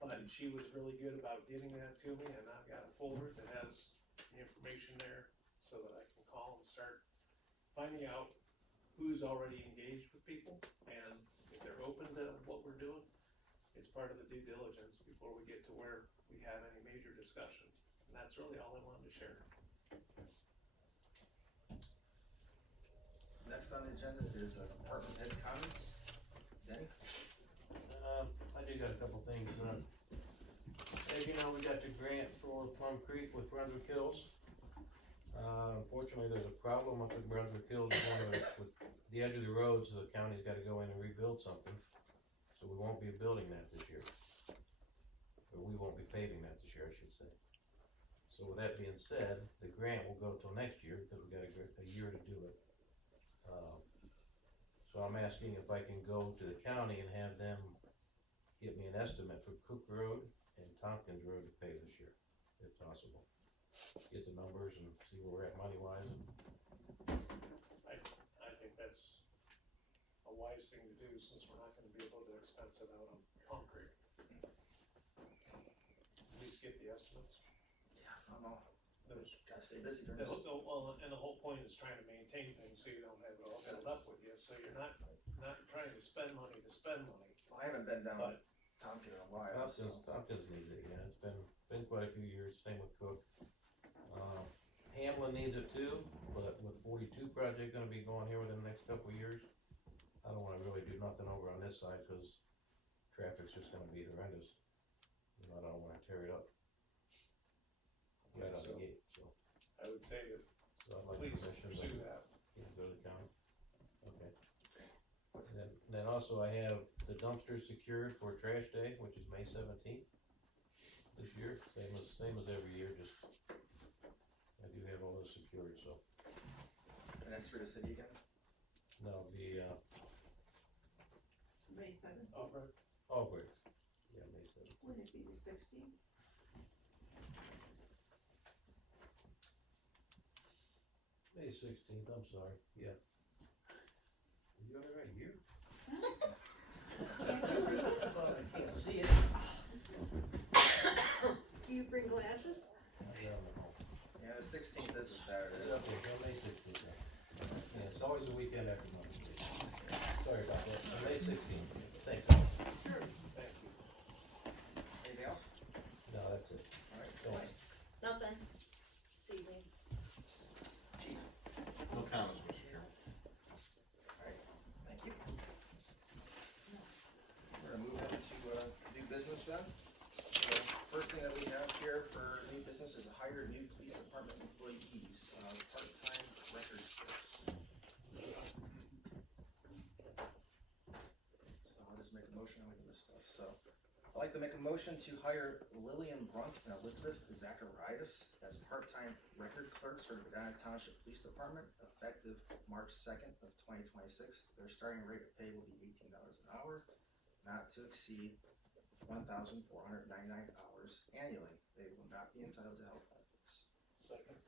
But she was really good about getting that to me, and I've got a folder that has the information there so that I can call and start finding out who's already engaged with people, and if they're open to what we're doing. It's part of the due diligence before we get to where we have any major discussion. And that's really all I wanted to share. next on the agenda is department head comments. Denny? I do got a couple things, as you know, we got the grant for Plum Creek with Brunswick Hills. Unfortunately, there's a problem up at Brunswick Hills, with the edge of the road, so the county's gotta go in and rebuild something. So we won't be building that this year. Or we won't be paving that this year, I should say. So with that being said, the grant will go till next year, because we got a year to do it. So I'm asking if I can go to the county and have them get me an estimate for Cook Road and Tompkins Road to pay this year, if possible. Get the numbers and see where we're at money-wise. I think that's a wise thing to do, since we're not gonna be able to expense it out on concrete. At least get the estimates. Yeah, I don't know. There's, Gotta stay busy during the this. whole, and the whole point is trying to maintain things so you don't have it all filled up with you, so you're not trying to spend money to spend money. Well, I haven't been down But Tompkins in a while, so. Tompkins needs it, yeah, it's been quite a few years, same with Cook. Hamlin needs it too, but with 42 project gonna be going here within the next couple of years, I don't wanna really do nothing over on this side, cause traffic's just gonna be horrendous. You know, I don't wanna tear it up. Right out the gate, so. I would say that, So I'd like please permission to pursue that. go to the county. Okay. And then also I have the dumpsters secured for trash day, which is May 17th this year, same as every year, just I do have all those secured, so. And that's for the city again? No, the, May 7th, Auburn, yeah, May 17th. would it be the 16th? May 16th, I'm sorry, yeah. You got it right here? Can't you read? Well, I can't see it. Do you bring glasses? Yeah, I'm at home. Yeah, the 16th is a Saturday. Okay, so May 16th, yeah, it's always the weekend after Mother's Day. Sorry about that, May 16th, thanks. Sure. Thank you. Anything else? No, that's it. Alright, Thanks. Nothing. See me. Chief. No comments, Mr. Chairman. Alright, thank you. We're gonna move into, new business then. So, first thing that we have here for new business is to hire new police department employees, part-time record clerks. So I'll just make a motion and we can discuss, so. I'd like to make a motion to hire Lillian Brunk and Elizabeth Zacharias as part-time record clerks for the Medina Township Police Department, effective March 2nd of 2026. Their starting rate of pay will be $18 an hour, not to exceed 1,499 hours annually. They will not be entitled to health benefits. Second.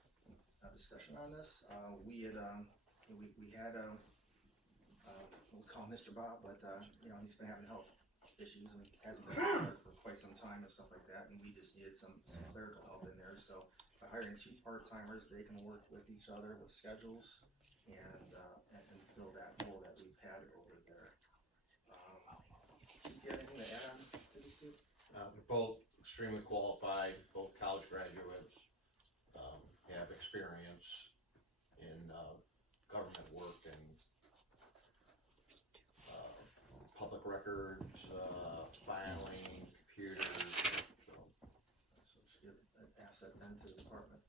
Discussion on this, we had, we'll call him Mr. Bob, but, he's been having health issues and hasn't been able to work for quite some time and stuff like that, and we just needed some clerical help in there, so by hiring two part-timers, they can work with each other with schedules and fill that hole that we've had over there. Do you have anything to add on to these two? They're both extremely qualified, both college graduates, have experience in, government work and, public records, filing, computers, so. So it should be an asset then to the department.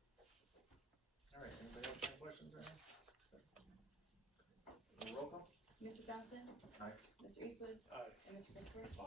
Alright, anybody else have any questions or anything? Roll call? Mr. Johnson? Aye. Mr. Eastwood? Aye. And Mr. Pittsburgh? Aye.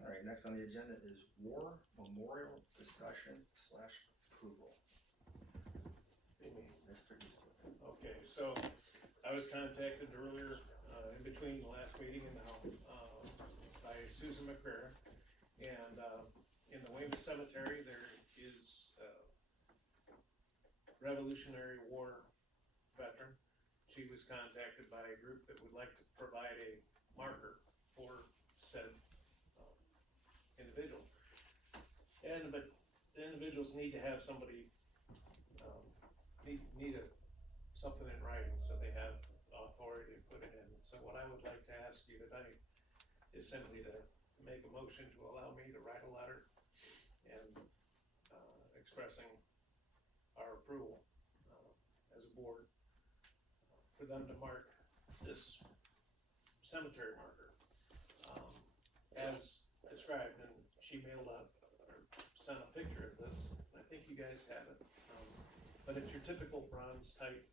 Alright, next on the agenda is war memorial discussion / approval. me? Mr. Eastwood. Okay, so I was contacted earlier, in between the last meeting and now, by Susan McCrary. And, in the Weymouth Cemetery, there is a Revolutionary War veteran. She was contacted by a group that would like to provide a marker for said, individual. But the individuals need to have somebody, need something in writing, so they have authority to put it in. So what I would like to ask you tonight is simply to make a motion to allow me to write a letter and, expressing our approval, as a board, for them to mark this cemetery marker, as described, and she mailed out, or sent a picture of this, and I think you guys have it. But it's your typical bronze type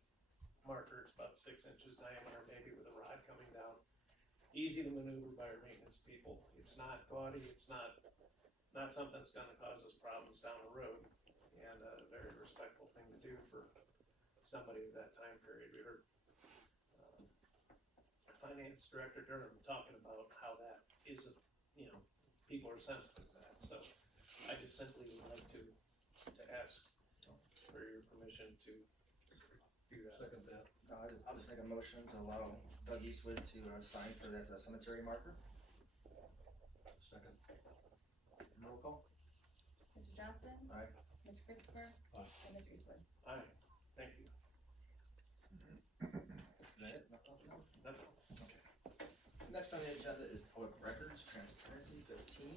marker. It's about 6 inches diameter, maybe with a rod coming down. Easy to maneuver by our maintenance people. It's not gaudy, it's not something that's gonna cause us problems down the road, and a very respectful thing to do for somebody of that time period. We heard, Finance Director Durham talking about how that is, people are sensitive to that, so I just simply would like to ask for your permission to do that. Second that. I'll just make a motion to allow Doug Eastwood to sign for that cemetery marker. Second. Roll call. Mr. Johnson? Aye. Mr. Christopher? Aye. And Mr. Eastwood? Aye, thank you. Is that it? Nothing else? That's all. Okay. Next on the agenda is public records, transparency 15.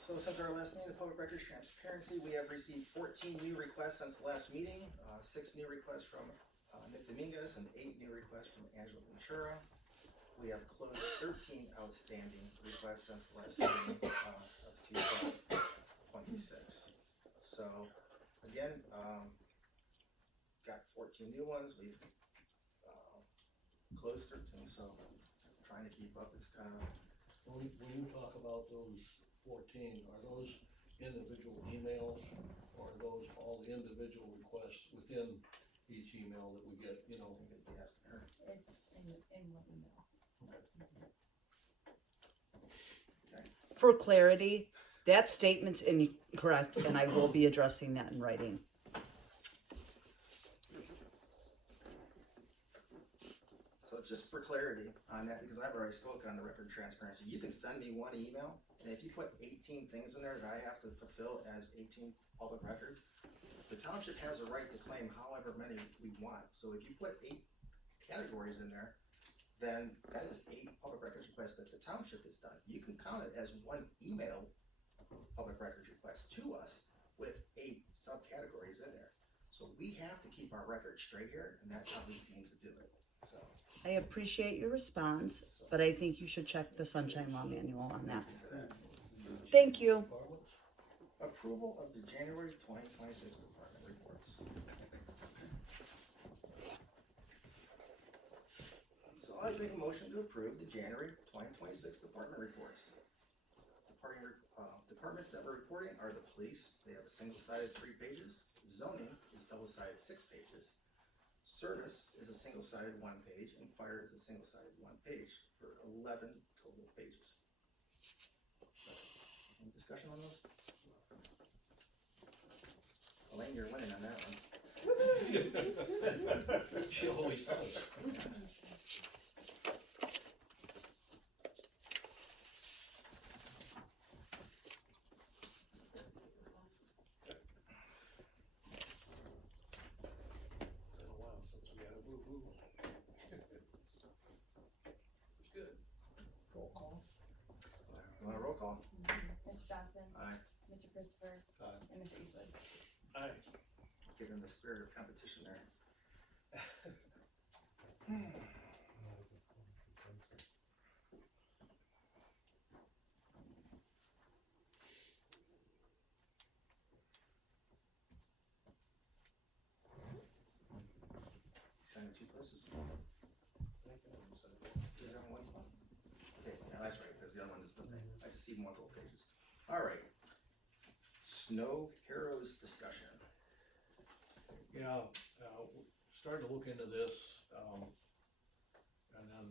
So since our last meeting, the public records transparency, we have received 14 new requests since the last meeting, 6 new requests from Nick Dominguez and 8 new requests from Angela Ventura. We have closed 13 outstanding requests since the last meeting of 2026. So again, got 14 new ones. We've closed 13, so trying to keep up. It's kind of When you talk about those 14, are those individual emails, or are those all the individual requests within each email that we get, It's in one email. For clarity, that statement's incorrect, and I will be addressing that in writing. So just for clarity on that, because I've already spoke on the record transparency, you can send me one email, and if you put 18 things in there that I have to fulfill as 18 public records, the township has a right to claim however many we want. So if you put 8 categories in there, then that is 8 public records requests that the township has done. You can count it as one email public records request to us with 8 subcategories in there. So we have to keep our records straight here, and that's how we aim to do it. So I appreciate your response, but I think you should check the Sunshine Law Manual on that. Thank you. departments? approval of the January 2026 department reports. So I'd make a motion to approve the January 2026 department reports. Departments that we're reporting are the police. They have a single-sided 3 pages. Zoning is double-sided 6 pages. Service is a single-sided 1 page, and fire is a single-sided 1 page for 11 total pages. Any discussion on those? Elaine, you're winning on that one. She always does. Been a while since we got a woo-woo. It's good. Roll call. You want a roll call? Mr. Johnson? Aye. Mr. Christopher? Aye. And Mr. Eastwood? Aye. Give them the spirit of competition there. Sign in 2 places? Is there only 1 spot? Okay, yeah, that's right, because the other one is the thing. I just see multiple pages. All right. Snow Heroes discussion. Yeah, started to look into this, and then,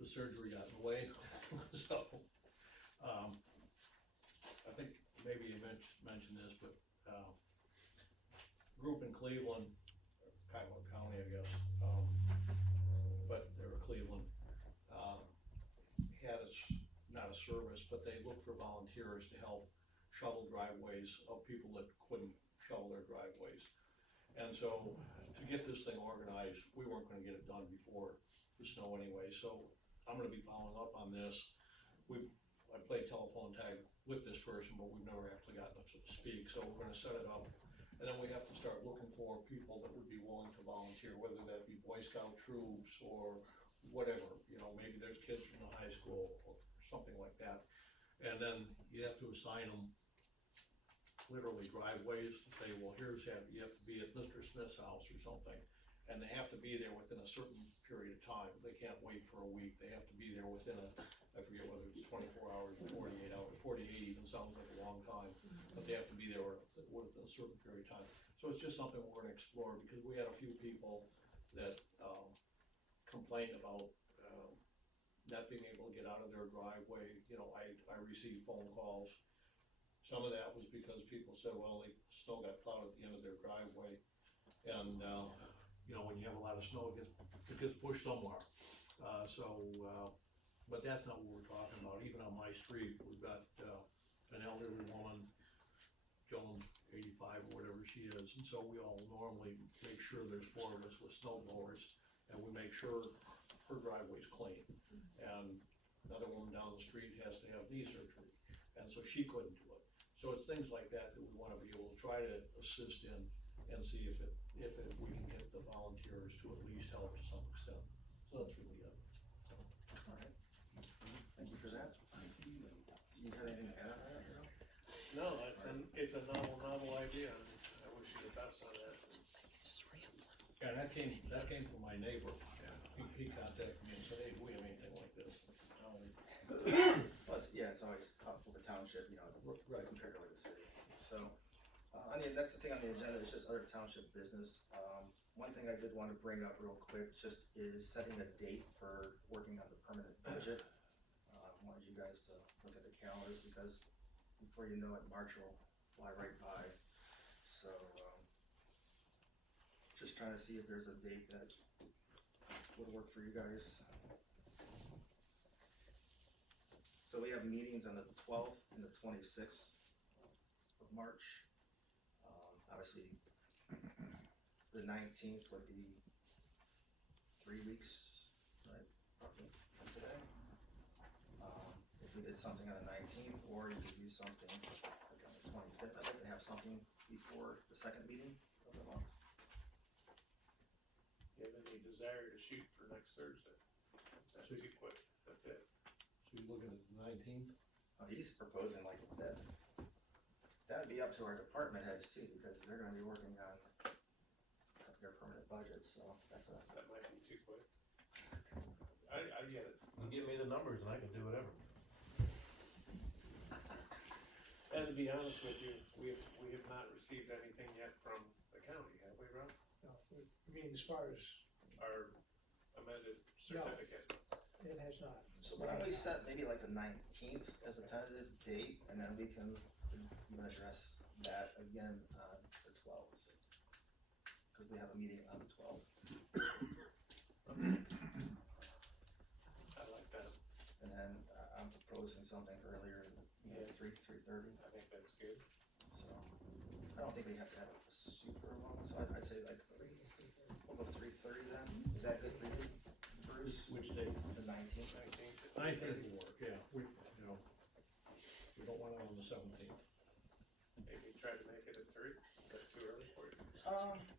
the surgery got in the way, so, I think maybe you mentioned this, but, group in Cleveland, Cuyahoga County, I guess, but they were Cleveland, had not a service, but they looked for volunteers to help shovel driveways of people that couldn't shovel their driveways. And so, to get this thing organized, we weren't gonna get it done before the snow anyway, so I'm gonna be following up on this. I played telephone tag with this person, but we've never actually gotten up to speak, so we're gonna set it up. And then we have to start looking for people that would be willing to volunteer, whether that be Boy Scout troops or whatever, you know, maybe there's kids from the high school or something like that. And then you have to assign them literally driveways to say, well, you have to be at Mr. Smith's house or something. And they have to be there within a certain period of time. They can't wait for a week. They have to be there within I forget whether it's 24 hours or 48 hours. 48 even sounds like a long time, but they have to be there within a certain period of time. So it's just something we're gonna explore, because we had a few people that, complained about, not being able to get out of their driveway. You know, I received phone calls. Some of that was because people said, well, snow got plowed at the end of their driveway. And, you know, when you have a lot of snow, it gets pushed somewhere. But that's not what we're talking about. Even on my street, we've got, an elderly woman, Joan, 85 or whatever she is. And so we all normally make sure there's 4 of us with snow blowers, and we make sure her driveway's clean. And another woman down the street has to have knee surgery, and so she couldn't do it. So it's things like that we wanna be able to try to assist in and see if we can get the volunteers to at least help to some extent. So that's really it. Alright, thank you for that. Do you have anything to add on that, you know? No, it's a novel idea, and I wish you the best on that. Yeah, that came from my neighbor. He contacted me and said, hey, do we have anything like this? Well, it's always tough for the township, you know, Right. compared to like the city. So, next thing on the agenda is just other township business. One thing I did want to bring up real quick just is setting a date for working on the permanent budget. I want you guys to look at the calendars, because before you know it, March will fly right by. So, just trying to see if there's a date that would work for you guys. So we have meetings on the 12th and the 26th of March. Obviously, the 19th would be 3 weeks, right, roughly from today. If we did something on the 19th, or you could do something like on the 25th, I'd like to have something before the second meeting of the month. You have any desire to shoot for next Thursday? That's too quick, the 5th. So you're looking at the 19th? He's proposing like the 5th. That'd be up to our department heads too, because they're gonna be working on their permanent budgets, so That might be too quick. I get it. You give me the numbers and I can do whatever. And to be honest with you, we have not received anything yet from the county, have we, Rob? No, I mean, as far as, Our amended certificate. it has not. So why don't we set maybe like the 19th as a tentative date, and then we can even address that again on the 12th. Cause we have a meeting on the 12th. I like that. And then I'm proposing something earlier, maybe 3:30. I think that's good. So, I don't think we have to have it super long, so I'd say like, we'll go 3:30 then. Is that good for you, Bruce? Which day? The 19th. 19th will work, yeah. We don't want it on the 17th. Maybe try to make it at 3. Is that too early for you?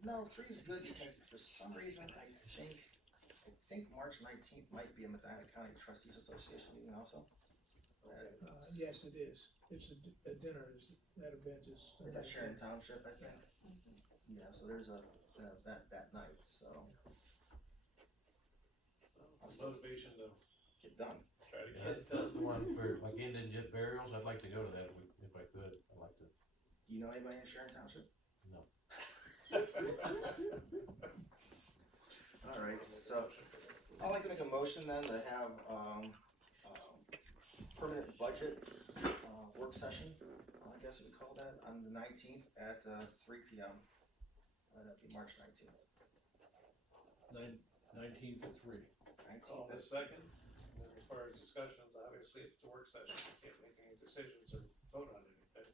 No, 3 is good, because for some reason, I think March 19th might be a Medina County Trustees Association meeting also. Yes, it is. It's a dinner, that event is. Is that Sharon Township, I think? Yeah, so there's an event that night, so. It's motivation to Get done. try to get. That's the one for like indigent burials. I'd like to go to that if I could. I'd like to. Do you know anybody in Sharon Township? No. All right, so I'd like to make a motion then to have, permanent budget, work session, I guess we call that, on the 19th at, 3 p.m. That'd be March 19th. 19th at 3. 19th Call at the second, and then as far as discussions, obviously, if it's a work session, we can't make any decisions or vote on anything.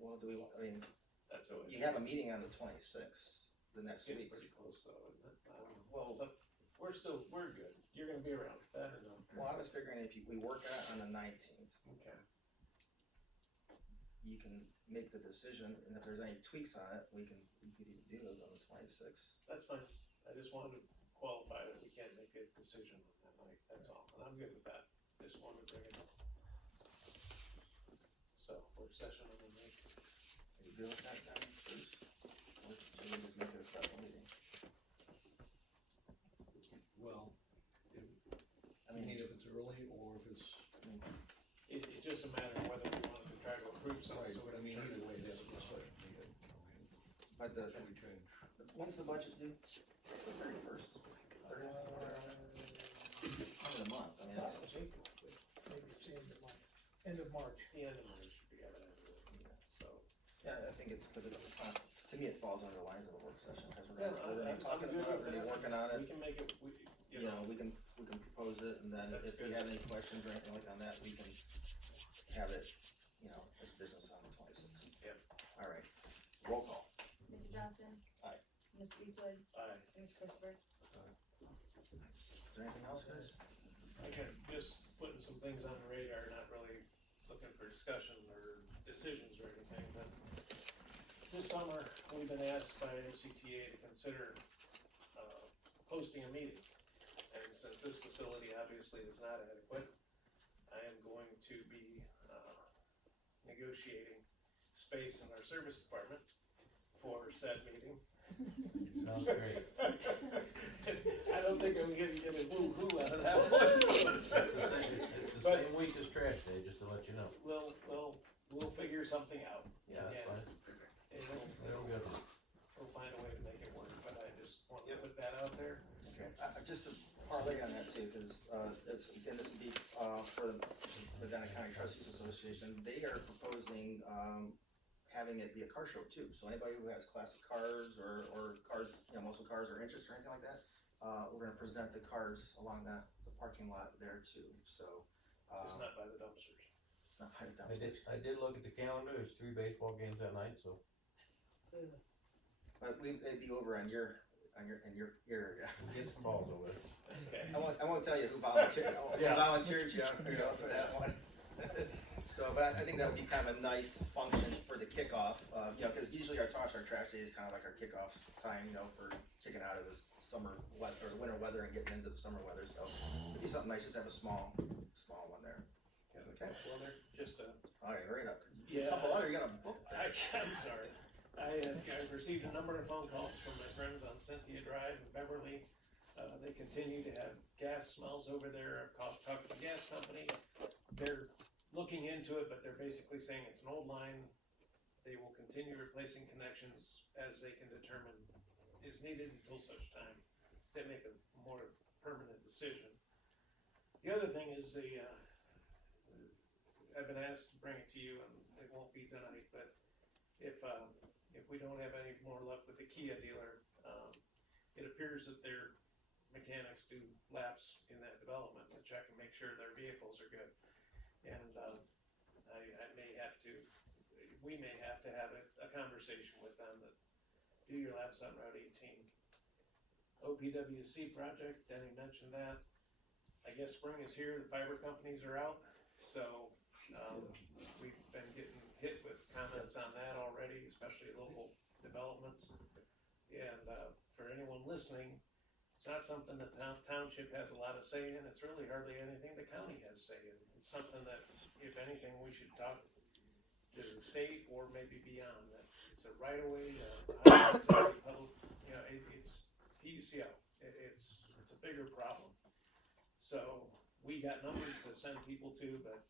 Well, do we, I mean, That's the way. you have a meeting on the 26th, the next Getting week. pretty close though, isn't it? Well, So, we're good. You're gonna be around, that and, well, I was figuring if we work on it on the 19th, okay. you can make the decision, and if there's any tweaks on it, we could even do those on the 26th. That's fine. I just wanted to qualify that we can't make a decision on that night, that's all, and I'm good with that. Just wanted to bring it up. So, work session on the night. Are you good with that, then, Bruce? Or should we just make it a special meeting? Well, I I mean, mean, if it's early or if it's, It's just a matter of whether we wanted to try to approve something, right, so we but I mean, turn either it way, into it's a a special meeting. but the, Should we change? when's the budget due? The 31st? 30th? End of the month, I mean, It's April, but maybe it's the end of month, end of March. the end of March, we have it, so. yeah, I think it's, because to me, it falls under the lines of a work session, because Yeah, we're gonna be talking I'm good about it, with we're gonna be that. working on it. We can make it, You know, we can propose it, and then That's if we good. have any questions or anything like on that, we can have it, you know, as business on the 26th. Yep. All right, roll call. Mr. Johnson? Aye. Ms. Eastwood? Aye. Ms. Christopher? Is there anything else, guys? Okay, just putting some things on the radar, not really looking for discussion or decisions or anything, but this summer, we've been asked by NCTA to consider, hosting a meeting. And since this facility obviously is not adequate, I am going to be, negotiating space in our service department for said meeting. Sounds great. I don't think I'm gonna get a woo-hoo out of that one. It's the same week as trash day, just to let you know. We'll figure something out. Yeah, that's fine. And we'll find a way to make it work, but I just want to put that out there. Okay. Just to parlay on that too, because, this would be, for the Medina County Trustees Association, they are proposing, having it be a car show too. So anybody who has classic cars or cars, you know, muscle cars or interest or anything like that, we're gonna present the cars along the parking lot there too, so. Just not by the dumpsters. It's not hiding down. I did look at the calendar, there's 3 baseball games that night, so. But they'd be over in your area. Get some balls over there. Okay. I won't tell you who volunteered, Yeah. who volunteered you, for that one. So, but I think that would be kind of a nice function for the kickoff, you know, because usually our trash day is kind of like our kickoff time, you know, for kicking out of this summer weather, or winter weather and getting into the summer weather, so it'd be something nice, just have a small one there. Okay. Well, they're just a. Alright, hurry it up. Yeah. Couple other, you're gonna book that. I'm sorry. I've received a number of phone calls from my friends on Cynthia Drive in Beverly. They continue to have gas smells over there. I've talked to the gas company. They're looking into it, but they're basically saying it's an old line. They will continue replacing connections as they can determine is needed until such time as they make a more permanent decision. The other thing is I've been asked to bring it to you, and it won't be tonight, but if we don't have any more luck with the Kia dealer, it appears that their mechanics do laps in that development to check and make sure their vehicles are good. And we may have to have a conversation with them that do your laps on Route 18. OPWC project, Denny mentioned that. I guess spring is here, the fiber companies are out, so we've been getting hit with comments on that already, especially local developments. And for anyone listening, it's not something that township has a lot of say in. It's really hardly anything the county has say in. It's something that, if anything, we should talk to the state or maybe beyond. That it's a right of way, public, you know, it's PUCO. It's a bigger problem. So we got numbers to send people to, but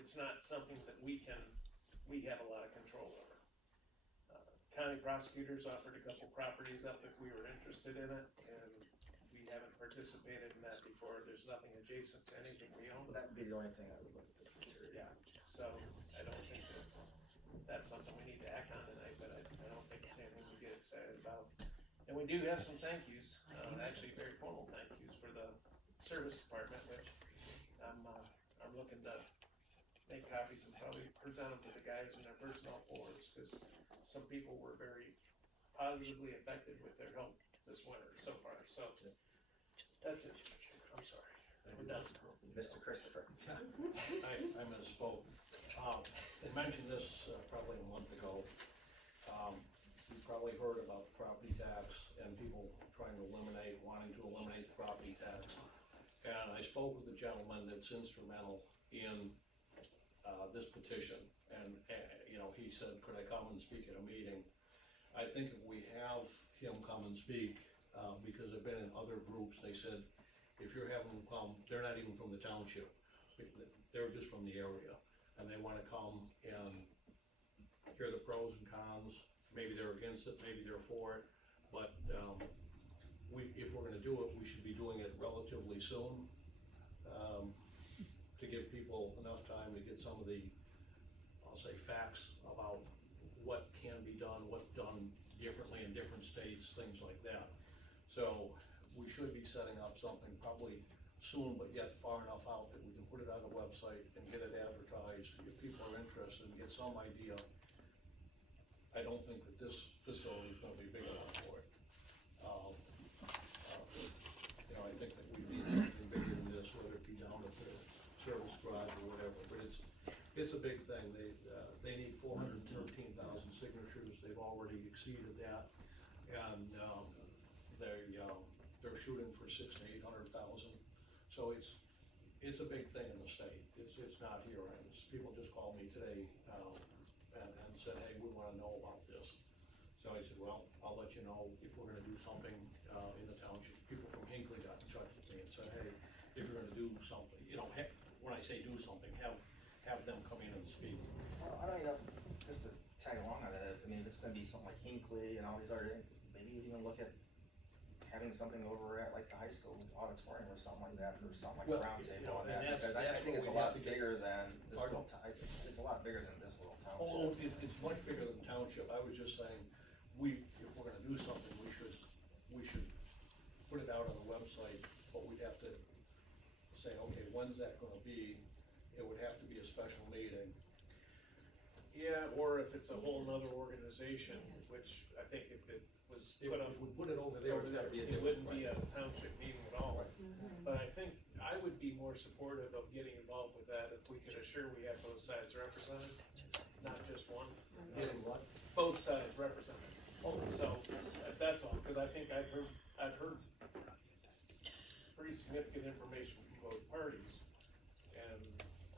it's not something that we have a lot of control over. county prosecutors offered a couple properties up if we were interested in it, and we haven't participated in that before. There's nothing adjacent to anything we own. Well, that would be the only thing I would look at. Yeah, so I don't think that that's something we need to act on tonight, but I don't think it's anything we get excited about. And we do have some thank yous, actually very formal thank yous for the service department, which I'm looking to make copies and probably present them to the guys in their personnel folders, because some people were very positively affected with their help this winter so far, so that's it. I'm sorry, we're done. Mr. Christopher. I misspoke. I mentioned this probably a month ago. You probably heard about the property tax and people wanting to eliminate the property tax. And I spoke with a gentleman that's instrumental in this petition, and you know, he said, could I come and speak at a meeting? I think if we have him come and speak, because I've been in other groups, they said, if you're having them come, they're not even from the township, they're just from the area, and they wanna come and hear the pros and cons, maybe they're against it, maybe they're for it, but if we're gonna do it, we should be doing it relatively soon, to give people enough time to get some of the, I'll say, facts about what can be done, what's done differently in different states, things like that. So we should be setting up something probably soon, but yet far enough out that we can put it on the website and get it advertised if people are interested and get some idea. I don't think that this facility is gonna be big enough for it. You know, I think that we need something bigger than this, whether it be down at the service garage or whatever, but it's a big thing. They need 413,000 signatures, they've already exceeded that, and they're shooting for 600,000 to 800,000. So it's a big thing in the state. It's not here. People just called me today and said, hey, we wanna know about this. So I said, well, I'll let you know if we're gonna do something in the township. People from Hinckley got in touch with me and said, hey, if you're gonna do something, you know, when I say do something, have them come in and speak. Well, I don't know, just to tag along on that, I mean, if it's gonna be something like Hinckley and all these other, maybe even look at having something over at like the high school auditorium or something like that, or something like a round table on that, because I think it's a lot bigger than this little, it's a lot bigger than this little Oh, township. it's much bigger than township. I was just saying, if we're gonna do something, we should put it out on the website, but we'd have to say, okay, when's that gonna be? It would have to be a special meeting. Yeah, or if it's a whole nother organization, which I think if it was If put up we put it over there, it's gotta be a it different. wouldn't be a township meeting at all. But I think I would be more supportive of getting involved with that if we could assure we have both sides represented, not just one. Getting what? Both sides represented. So that's all, because I think I've heard pretty significant information from both parties. And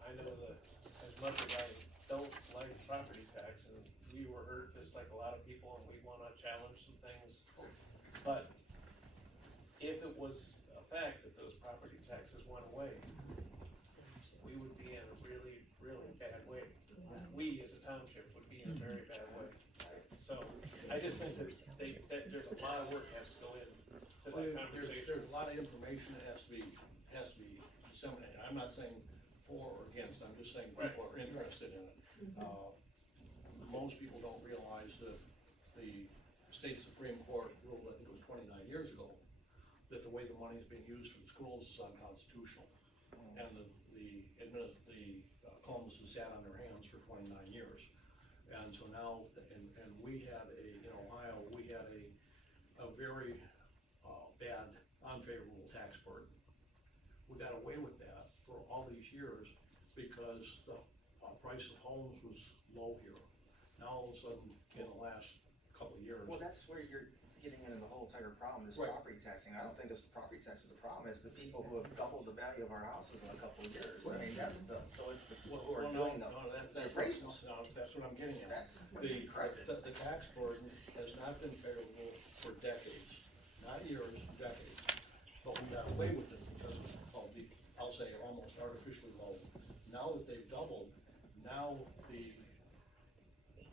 I know that as much as I don't like property tax, and we were hurt just like a lot of people, and we wanna challenge some things. But if it was a fact that those property taxes went away, we would be in a really, really bad way. We as a township would be in a very bad way. So I just think that there's a lot of work has to go in to that conversation. There's a lot of information that has to be disseminated. I'm not saying for or against, I'm just saying people are interested in it. Most people don't realize that the state Supreme Court ruled, I think it was 29 years ago, that the way the money is being used for the schools is unconstitutional. And the Columbus has sat on their hands for 29 years. And so now, and we had in Ohio, we had a very bad, unfavorable tax burden. We got away with that for all these years because the price of homes was low here. Now all of a sudden, in the last couple of years. Well, that's where you're getting into the whole entire problem, this property taxing. I don't think this property tax is the problem, it's the people who have doubled the value of our houses in a couple of years. I mean, that's so it's the people who are doing That's what I'm getting at. That's incredible. The tax burden has not been favorable for decades, not years, decades. But we got away with it because of the, I'll say, almost artificially low. Now that they've doubled, now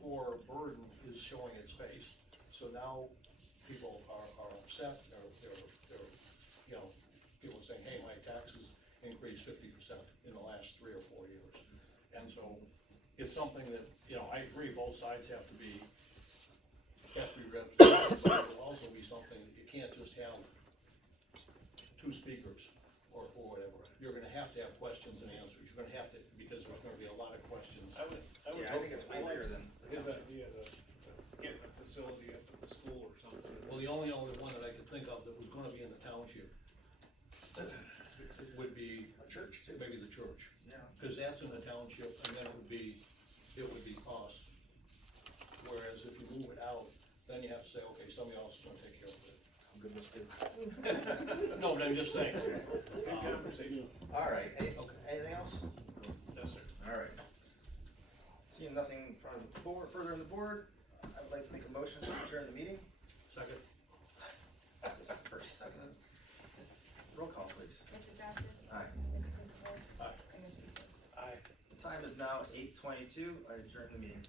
poor burden is showing its face. So now people are upset, they're, you know, people saying, hey, my taxes increased 50% in the last 3 or 4 years. And so it's something that, you know, I agree, both sides have to be represented, but it will also be something, you can't just have 2 speakers or whatever. You're gonna have to have questions and answers, you're gonna have to, because there's gonna be a lot of questions. I would Yeah, I hope think it's that- way bigger than the his township. idea to get a facility up at the school or something. Well, the only other one that I could think of that was gonna be in the township would be A church too. maybe the church, Yeah. cause that's in the township, and then it would be us. Whereas if you move it out, then you have to say, okay, somebody else is gonna take care of it. I'm good with it. No, but I'm just saying. Good conversation. All right, Okay. anything else? Yes, sir. All right. Seeing nothing from the board, further in the board, I would like to make a motion to adjourn the meeting. Second. First, second. Roll call, please. Mr. Johnson? Aye. Mr. Christopher? Aye. And Mr. Eastwood? Aye. The time is now 8:22. I adjourn the meeting.